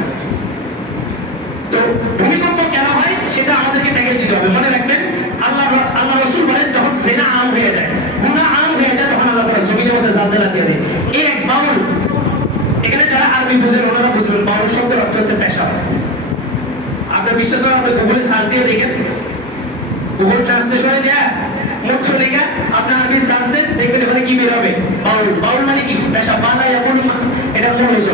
তো ভূমিকম্প কেন হয় সেটা আমাদেরকে ট্যাগেল দিতে হবে। মনে রাখবেন, আল্লাহ রাসূল বলেন যখন জিনা আম হয়ে যায়, গুনাহ আম হয়ে যায়, তখন আল্লাহ তাআলা জমিনের মধ্যে জালজালা দিয়ে দেয়। এই এক বাউল, এখানে যারা আরবি বুঝেন ওনারা বুঝবেন। বাউল শব্দের অর্থ হচ্ছে পেশা। আপনার বিশ্বাস করেন, আপনি গুগলে সার্চ দিয়ে দেখেন, গুগল ট্রান্সলেশনে দেয়া মুখ্য লেখা আপনার আরবি সার্চ দেন, দেখবেন এখানে কি বের হবে, বাউল। বাউল মানে কি? পেশা। বালা ইয়াকুল, এটা মূল হয়েছে।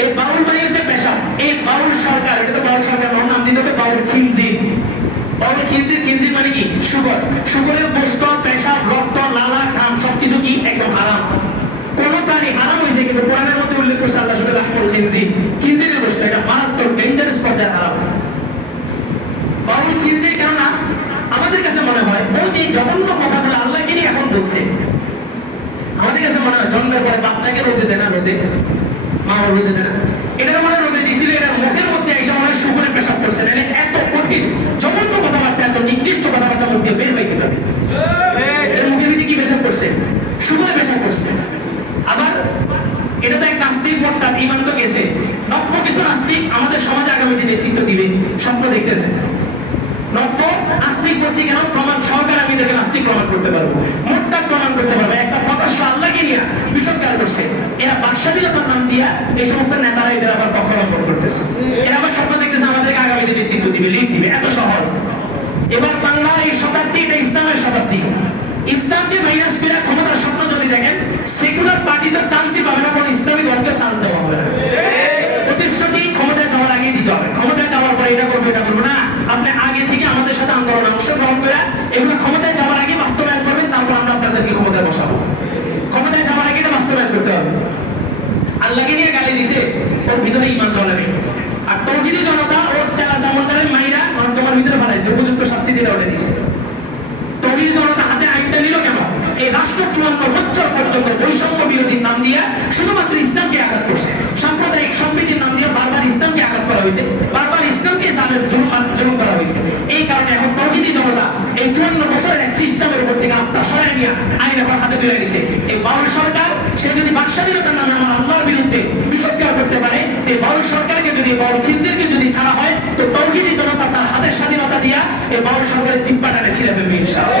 এই বাউল মানে হচ্ছে পেশা। এই বাউল সরকার, এটা তো বাউল সরকার নাম দিতে হবে বাউল খিনজির। বাউল খিনজির, খিনজির মানে কি? শুকর। শুকরের গোশত, পেশা, রক্ত, লালা, ঘাম সবকিছু কি একদম হারাম। কোন প্রাণী হারাম হয়েছে, কিন্তু কোরআনের মধ্যে উল্লেখ করছে আল্লাহ শুধু লাহমুল খিনজির, খিনজিরের গোশত। এটা মারাত্মক ডেঞ্জারাস পর্যায়ে হারাম। বাউল খিনজির কেননা আমাদের কাছে মনে হয় ও যে জঘন্য কথাগুলো আল্লাহকে নিয়ে এখন বলছে, আমাদের কাছে মনে হয় জন্মের পরে বাচ্চাকে রোদে দেয় না, রোদে মা রোদে দেয় না, এটার মানে রোদে দিয়েছিল, এটার মুখের মধ্যে এসে মনে হয় শুকরে পেশাব করছে। মানে এত কঠিন জঘন্য কথাবার্তা, এত নিকৃষ্ট কথাবার্তার মধ্যে বের হইতে পারে। এটার মুখের ভিতরে কি পেশাব করছে? শুকরে পেশাব করছে। আবার এটা তো এক নাস্তিক বক্তা, ইমান তো গেছে। নব্য কিছু নাস্তিক আমাদের সমাজে আগামী দিনে নেতৃত্ব দিবে, স্বপ্ন দেখতেছে। নব্য নাস্তিক বলছি কেন? প্রমাণ সহকারে আমি এদেরকে নাস্তিক প্রমাণ করতে পারবো, মুরতাদ প্রমাণ করতে পারবো। একটা প্রকাশ্য আল্লাহকে নিয়ে বিষদগার করছে। এরা বাদশাহীলতার নাম দিয়া এই সমস্ত নেতারা এদের আবার পক্ষাবলম্বন করতেছে। এরা আবার স্বপ্ন দেখতেছে আমাদেরকে আগামী দিনে নেতৃত্ব দিবে, লিড দিবে। এত সহজ। এবার বাংলার এই শতাব্দী, এটা ইসলামের শতাব্দী। ইসলামকে মাইনাস করে ক্ষমতার স্বপ্ন যদি দেখেন, সেকুলার পার্টি তো চান্সই পাবে না, কোনো ইসলামী দলকে চান্স দেওয়া হবে না। প্রতিশ্রুতি ক্ষমতায় যাওয়ার আগে দিতে হবে, ক্ষমতায় যাওয়ার পরে এটা করবো এটা করবো না। আপনি আগে থেকে আমাদের সাথে আন্দোলন অংশগ্রহণ করে এগুলো ক্ষমতায় যাওয়ার আগে বাস্তবায়ন করবেন, তারপর আমরা আপনাদেরকে ক্ষমতায় বসাবো। ক্ষমতায় যাওয়ার আগে এটা বাস্তবায়ন করতে হবে। আল্লাহকে নিয়ে গালি দিছে, ওর ভিতরে ইমান চলে নেই। আর তৌহিদি জনতা ওর চামড়ার মাইরা নর্দমার ভিতরে ফেলাইছে, উপযুক্ত শাস্তি দিয়ে ওটা দিছে। তৌহিদি জনতা হাতে আইনটা নিল কেন? এই রাষ্ট্র 54 বছর পর্যন্ত বৈষম্য বিরোধীর নাম দিয়ে শুধুমাত্র ইসলামকে আঘাত করছে। সাম্প্রদায়িক সম্প্রীতির নাম দিয়ে বারবার ইসলামকে আঘাত করা হয়েছে, বারবার ইসলামকে জুলুম করা হয়েছে। এই কারণে এখন তৌহিদি জনতা এই 54 বছরের এক সিস্টেমের উপর থেকে আস্থা সরাই নিয়ে আইন এখন হাতে তুলে দিছে। এই বাউল সরকার, সে যদি বাদশাহীলতার নামে আমার আল্লাহর বিরুদ্ধে বিষদগার করতে পারে, এই বাউল সরকারকে যদি, বাউল খিজদিরকে যদি ছাড়া হয়, তো তৌহিদি জনতা তার হাতের স্বাধীনতা দিয়া এই বাউল সরকারের জিব্বাটাকে ছিঁড়ে ফেলবে ইনশাআল্লাহ।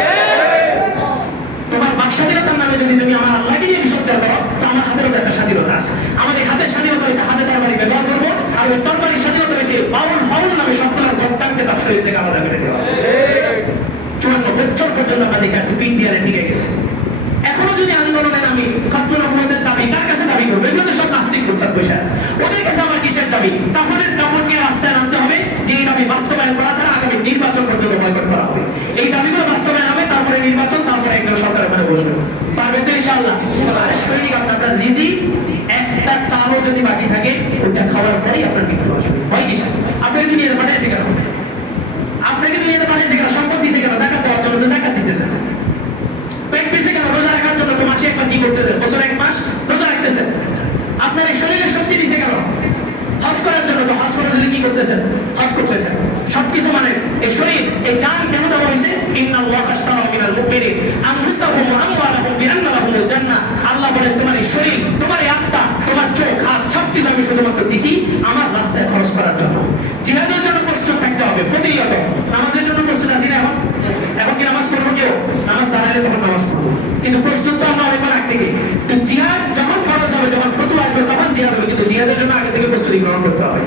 তোমার বাকস্বাধীনতার নামে যদি তুমি আমার আল্লাহকে নিয়ে বিষদগার করো, তো আমার হাতেরও একটা স্বাধীনতা আছে। আমাদের হাতের স্বাধীনতা হয়েছে হাতে তরবারি ব্যবহার করবো, আর ওই তরবারির স্বাধীনতা হয়েছে বাউল বাউল নামে সবগুলোর গদ্দানকে তার শরীর থেকে আলাদা করে দেওয়া। 54 বছর পর্যন্ত আমরা দেখে আসি, পিন দিয়ে টিকে গেছে। এখনো যদি আন্দোলনে নামি, খতমে রহমতের দাবি কার কাছে দাবি করবে? এগুলো তো সব নাস্তিক প্রত্যাগ বসে আছে। ওদের কাছে আমার কিসের দাবি? কাফনের কাপড় নিয়ে রাস্তায় নামতে হবে, যে এই দাবি বাস্তবায়ন করা ছাড়া আগামী নির্বাচন পর্যন্ত বয়কট করা হবে। এই দাবিগুলো বাস্তবায়ন হবে, তারপরে নির্বাচন, তারপরে একটা সরকার ওখানে বসবে। পারবেন তো ইনশাআল্লাহ? আরে সৈনিক, আপনার রিজি একটা চালও যদি বাকি থাকে, ওইটা খাওয়ার পরেই আপনার মৃত্যু আসবে। ভয় কিসের? আপনাকে দুনিয়াতে পাঠাইছে কেন? আপনাকে দুনিয়াতে পাঠাইছে কেন? সম্পদ দিয়েছে কেন? যাকাত দেওয়ার জন্য, তো যাকাত দিতেছে না। পেট দিয়েছে কেন? রোজা রাখার জন্য, তো মাসে একবার কি করতেছেন? বছরে এক মাস রোজা রাখতেছেন। আপনার এই শরীরে শক্তি দিয়েছে কেন? হজ করার জন্য, তো হজ করার জন্য কি করতেছেন? হজ করতেছেন। সবকিছু মানে এই শরীর, এই জান কেন দেওয়া হয়েছে? ইন্নাল্লাহা আশতারা মিনাল মুমিনিন আনফুসাহুম ওয়া আমওয়ালাহুম বিআন্না লাহুমুল জান্নাহ। আল্লাহ বলেন, তোমার এই শরীর, তোমার এই আত্মা, তোমার চোখ, হাত সবকিছু আমি শুধুমাত্র দিছি আমার রাস্তায় খরচ করার জন্য। জিহাদের জন্য প্রস্তুত থাকতে হবে প্রতিনিয়ত। নামাজের জন্য প্রস্তুত আছি না এখন? এখন কি নামাজ পড়বো কেউ? নামাজ দাঁড়ালে তখন নামাজ পড়বো, কিন্তু প্রস্তুত তো আমরা অনেকবার আগ থেকে। তো জিহাদ যখন ফরজ হবে, যখন ফতোয়া আসবে, তখন জিহাদ হবে, কিন্তু জিহাদের জন্য আগে থেকে প্রস্তুতি গ্রহণ করতে হবে।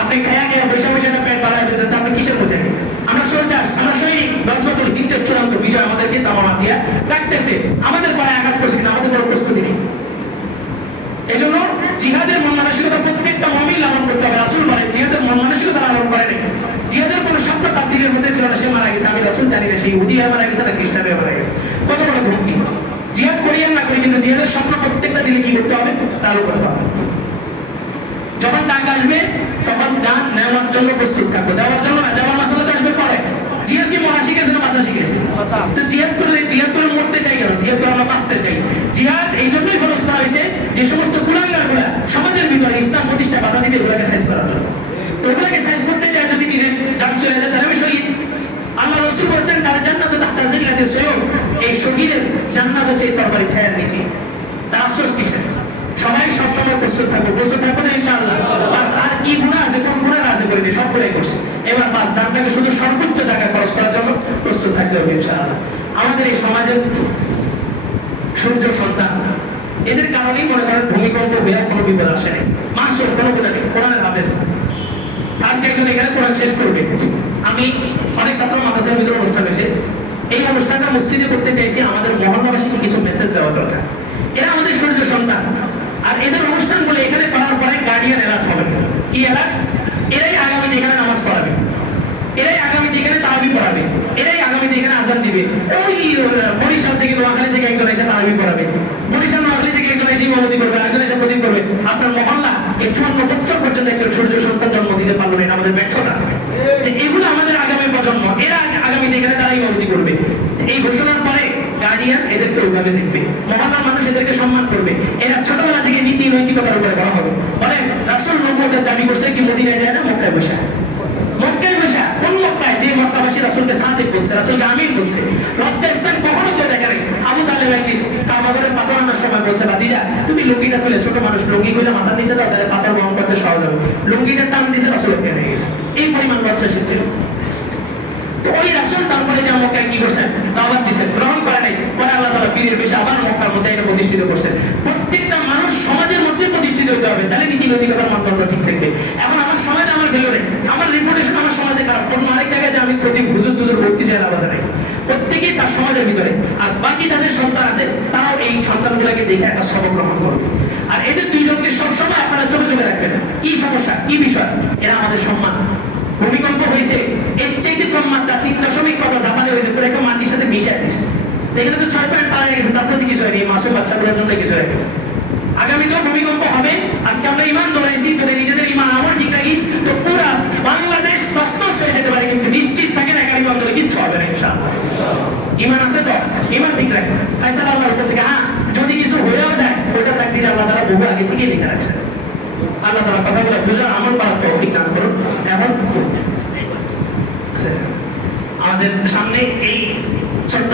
আপনি খায়া খেয়ে বসে বসে একটা পেট বাড়ায় দিতেন, আপনি কিসের বোঝাই? আমরা সোলজার্স, আমরা সৈনিক। 10 বছর হিন্দের চূড়ান্ত বিজয় আমাদেরকে তামামা দিয়া রাখতেছে, আমাদের পায়ে আঘাত করছে, কিন্তু আমাদের কোনো প্রস্তুতি নেই। এই জন্য জিহাদের মন মানসিকতা প্রত্যেকটা মুমিন লালন করতে হবে। রাসূল বলেন, জিহাদের মন মানসিকতা লালন করে নাই। জিহাদের কোনো স্বপ্ন তার দিলের মধ্যে ছিল না, সে মারা গেছে। আমি রাসূল জানি না সেই ইহুদি মারা গেছে না খ্রিস্টান মারা গেছে। কত বড় ধমকি! জিহাদ করি আর না করি, কিন্তু জিহাদের স্বপ্ন প্রত্যেকটা দিলে কি করতে হবে? লালন করতে হবে। যখন ডাক আসবে, তখন জান নেওয়ার জন্য প্রস্তুত থাকবে, দেওয়ার জন্য না। দেওয়ার মাসালা তো আসবে পরে। জিহাদ কি মরা শিখেছে না বাঁচা শিখেছে? তো জিহাদ করে মরতে চাই কেন? জিহাদ করে আমরা বাঁচতে চাই। জিহাদ এই জন্যই ফরজ করা হয়েছে, যে সমস্ত কুলাঙ্গারগুলা সমাজের ভিতরে ইসলাম প্রতিষ্ঠায় বাধা দিবে, এগুলোকে সাইজ করার জন্য। তো এগুলোকে সাইজ করতে যায় যদি নিজে জান চলে যায়, তাহলে আমি শহীদ। আল্লাহ রাসূল বলেছেন, তার জান্নাত তাহতা জিল্লাতিস সুয়ুফ, এই শহীদের জান্নাত হচ্ছে এই তরবারির ছায়ার নিচে। তার আফসোস কিসের? সবাই সবসময় প্রস্তুত থাকবো, প্রস্তুত থাকবো তো ইনশাআল্লাহ। বাস আর কি গুনাহ আছে, কোন গুনাহ আছে করিনি, সব গুনাহ করছি। এবার বাস জানটাকে শুধু সর্বোচ্চ জায়গায় খরচ করার জন্য প্রস্তুত থাকতে হবে ইনশাআল্লাহ। আমাদের এই সমাজের সূর্য সন্তান, এদের কারো কারণেই মনে করেন ভূমিকম্প হয়ে কোনো বিপদ আসে নাই। মাসুম কোনো কোনো নেই, কোরআনের হাফেজ। আজকে একজন এখানে কোরআন শেষ করবে। আমি অনেক ছাত্র মাদ্রাসার ভিতরে অনুষ্ঠান হয়েছে, এই অনুষ্ঠানটা মসজিদে করতে চাইছি, আমাদের মহল্লাবাসীকে কিছু মেসেজ দেওয়া দরকার। এরা আমাদের সূর্য সন্তান, আর এদের অনুষ্ঠানগুলো এখানে করার পরে গার্ডিয়ান এলাট হবে। কি এলাট? এরাই আগামীতে এখানে নামাজ পড়াবে, এরাই আগামীতে এখানে তারাবি পড়াবে, এরাই আগামীতে এখানে আজান দিবে। ওই বরিশাল থেকে নোয়াখালী থেকে একজন এসে তারাবি পড়াবে, বরিশাল নোয়াখালী থেকে একজন এসে ইমামতি করবে, আরেকজন এসে প্রদীপ করবে। আপনার মহল্লা এই 54 বছর পর্যন্ত একজন সূর্য সন্তান জন্ম দিতে পারলো না, এটা আমাদের ব্যর্থতা। এগুলো আমাদের আগামী প্রজন্ম, এরা আগামীতে এখানে তারা ইমামতি করবে। এই ঘোষণার পরে গার্ডিয়ান এদেরকে ওইভাবে দেখবে, মহল্লার মানুষ এদেরকে সম্মান করবে। এরা ছোটবেলা থেকে নীতি নৈতিকতার উপরে বড় হবে। বলেন রাসূল নবুয়তের দাবি করছে কি মদিনায় যায় না মক্কায় বসে? মক্কায় বসে। কোন মক্কায়? যে মক্কাবাসী রাসূলকে সাদিক বলছে, রাসূলকে আমিন বলছে। লজ্জা স্থান কখনো কেউ দেখে নাই। আবু তালেব একদিন কাবা ঘরে পাথর আনার সময় বলছে, ভাতিজা তুমি লুঙ্গিটা খুলে, ছোট মানুষ লুঙ্গি খুলে মাথার নিচে দাও, তাহলে পাথর বহন করতে সহজ হবে। লুঙ্গিটা টান দিয়েছে, রাসূল টেনে গেছে। এই পরিমাণ লজ্জাশীল ছিল। তো ওই রাসূল তারপরে যে মক্কায় কি করছেন? দাওয়াত দিয়েছেন, গ্রহণ করে নাই। পরে আল্লাহ তাআলা পীরের বেশে আবার মক্কার মধ্যে এটা প্রতিষ্ঠিত করছেন। প্রত্যেকটা মানুষ সমাজের মধ্যে প্রতিষ্ঠিত হতে হবে, তাহলে নীতি নৈতিকতার মানদণ্ড ঠিক থাকবে। এখন আমার সমাজে আমার ভ্যালু নেই, আমার রেপুটেশন আমার সমাজে খারাপ, অন্য আরেক জায়গায় যে আমি প্রতি হুজুর তুজুর ভর্তি চাই লাভ আছে নাকি? প্রত্যেকেই তার সমাজের ভিতরে, আর বাকি যাদের সন্তান আছে তারাও এই সন্তানগুলোকে দেখে একটা সবক গ্রহণ করবে। আর এদের দুইজনকে সবসময় আপনারা চোখে চোখে রাখবেন। কি সমস্যা, কি বিষয়? এরা আমাদের সম্মান। ভূমিকম্প হয়েছে, এর চাইতে কম মাত্রা 3 কত জাপানে হয়েছে, পুরো একটা মাটির সাথে মিশে দিচ্ছে। এখানে তো 6 পয়েন্ট পাওয়া গেছে, তার প্রতি কিছু হয়নি, মাসুম বাচ্চাগুলোর জন্য কিছু হয়নি। আগামীতেও ভূমিকম্প হবে। আজকে আমরা ইমান ধরেছি, যদি নিজেদের ইমান আমল ঠিক রাখি তো পুরা বাংলাদেশ তছনছ হয়ে যেতে পারে, কিন্তু নিশ্চিত থাকেন একাডেমি অন্তরে কিচ্ছু হবে না ইনশাআল্লাহ। ইমান আছে তো, ইমান ঠিক রাখেন, ফায়সালা আল্লাহর উপর থেকে। হ্যাঁ, যদি কিছু হয়েও যায় ওটা তাকদীর আল্লাহ তাআলা বহু আগে থেকেই লিখে রাখছেন। আল্লাহ তাআলা কথাগুলো বুঝার আমল করার তৌফিক দান করুন। এখন আমাদের সামনে এই ছোট্ট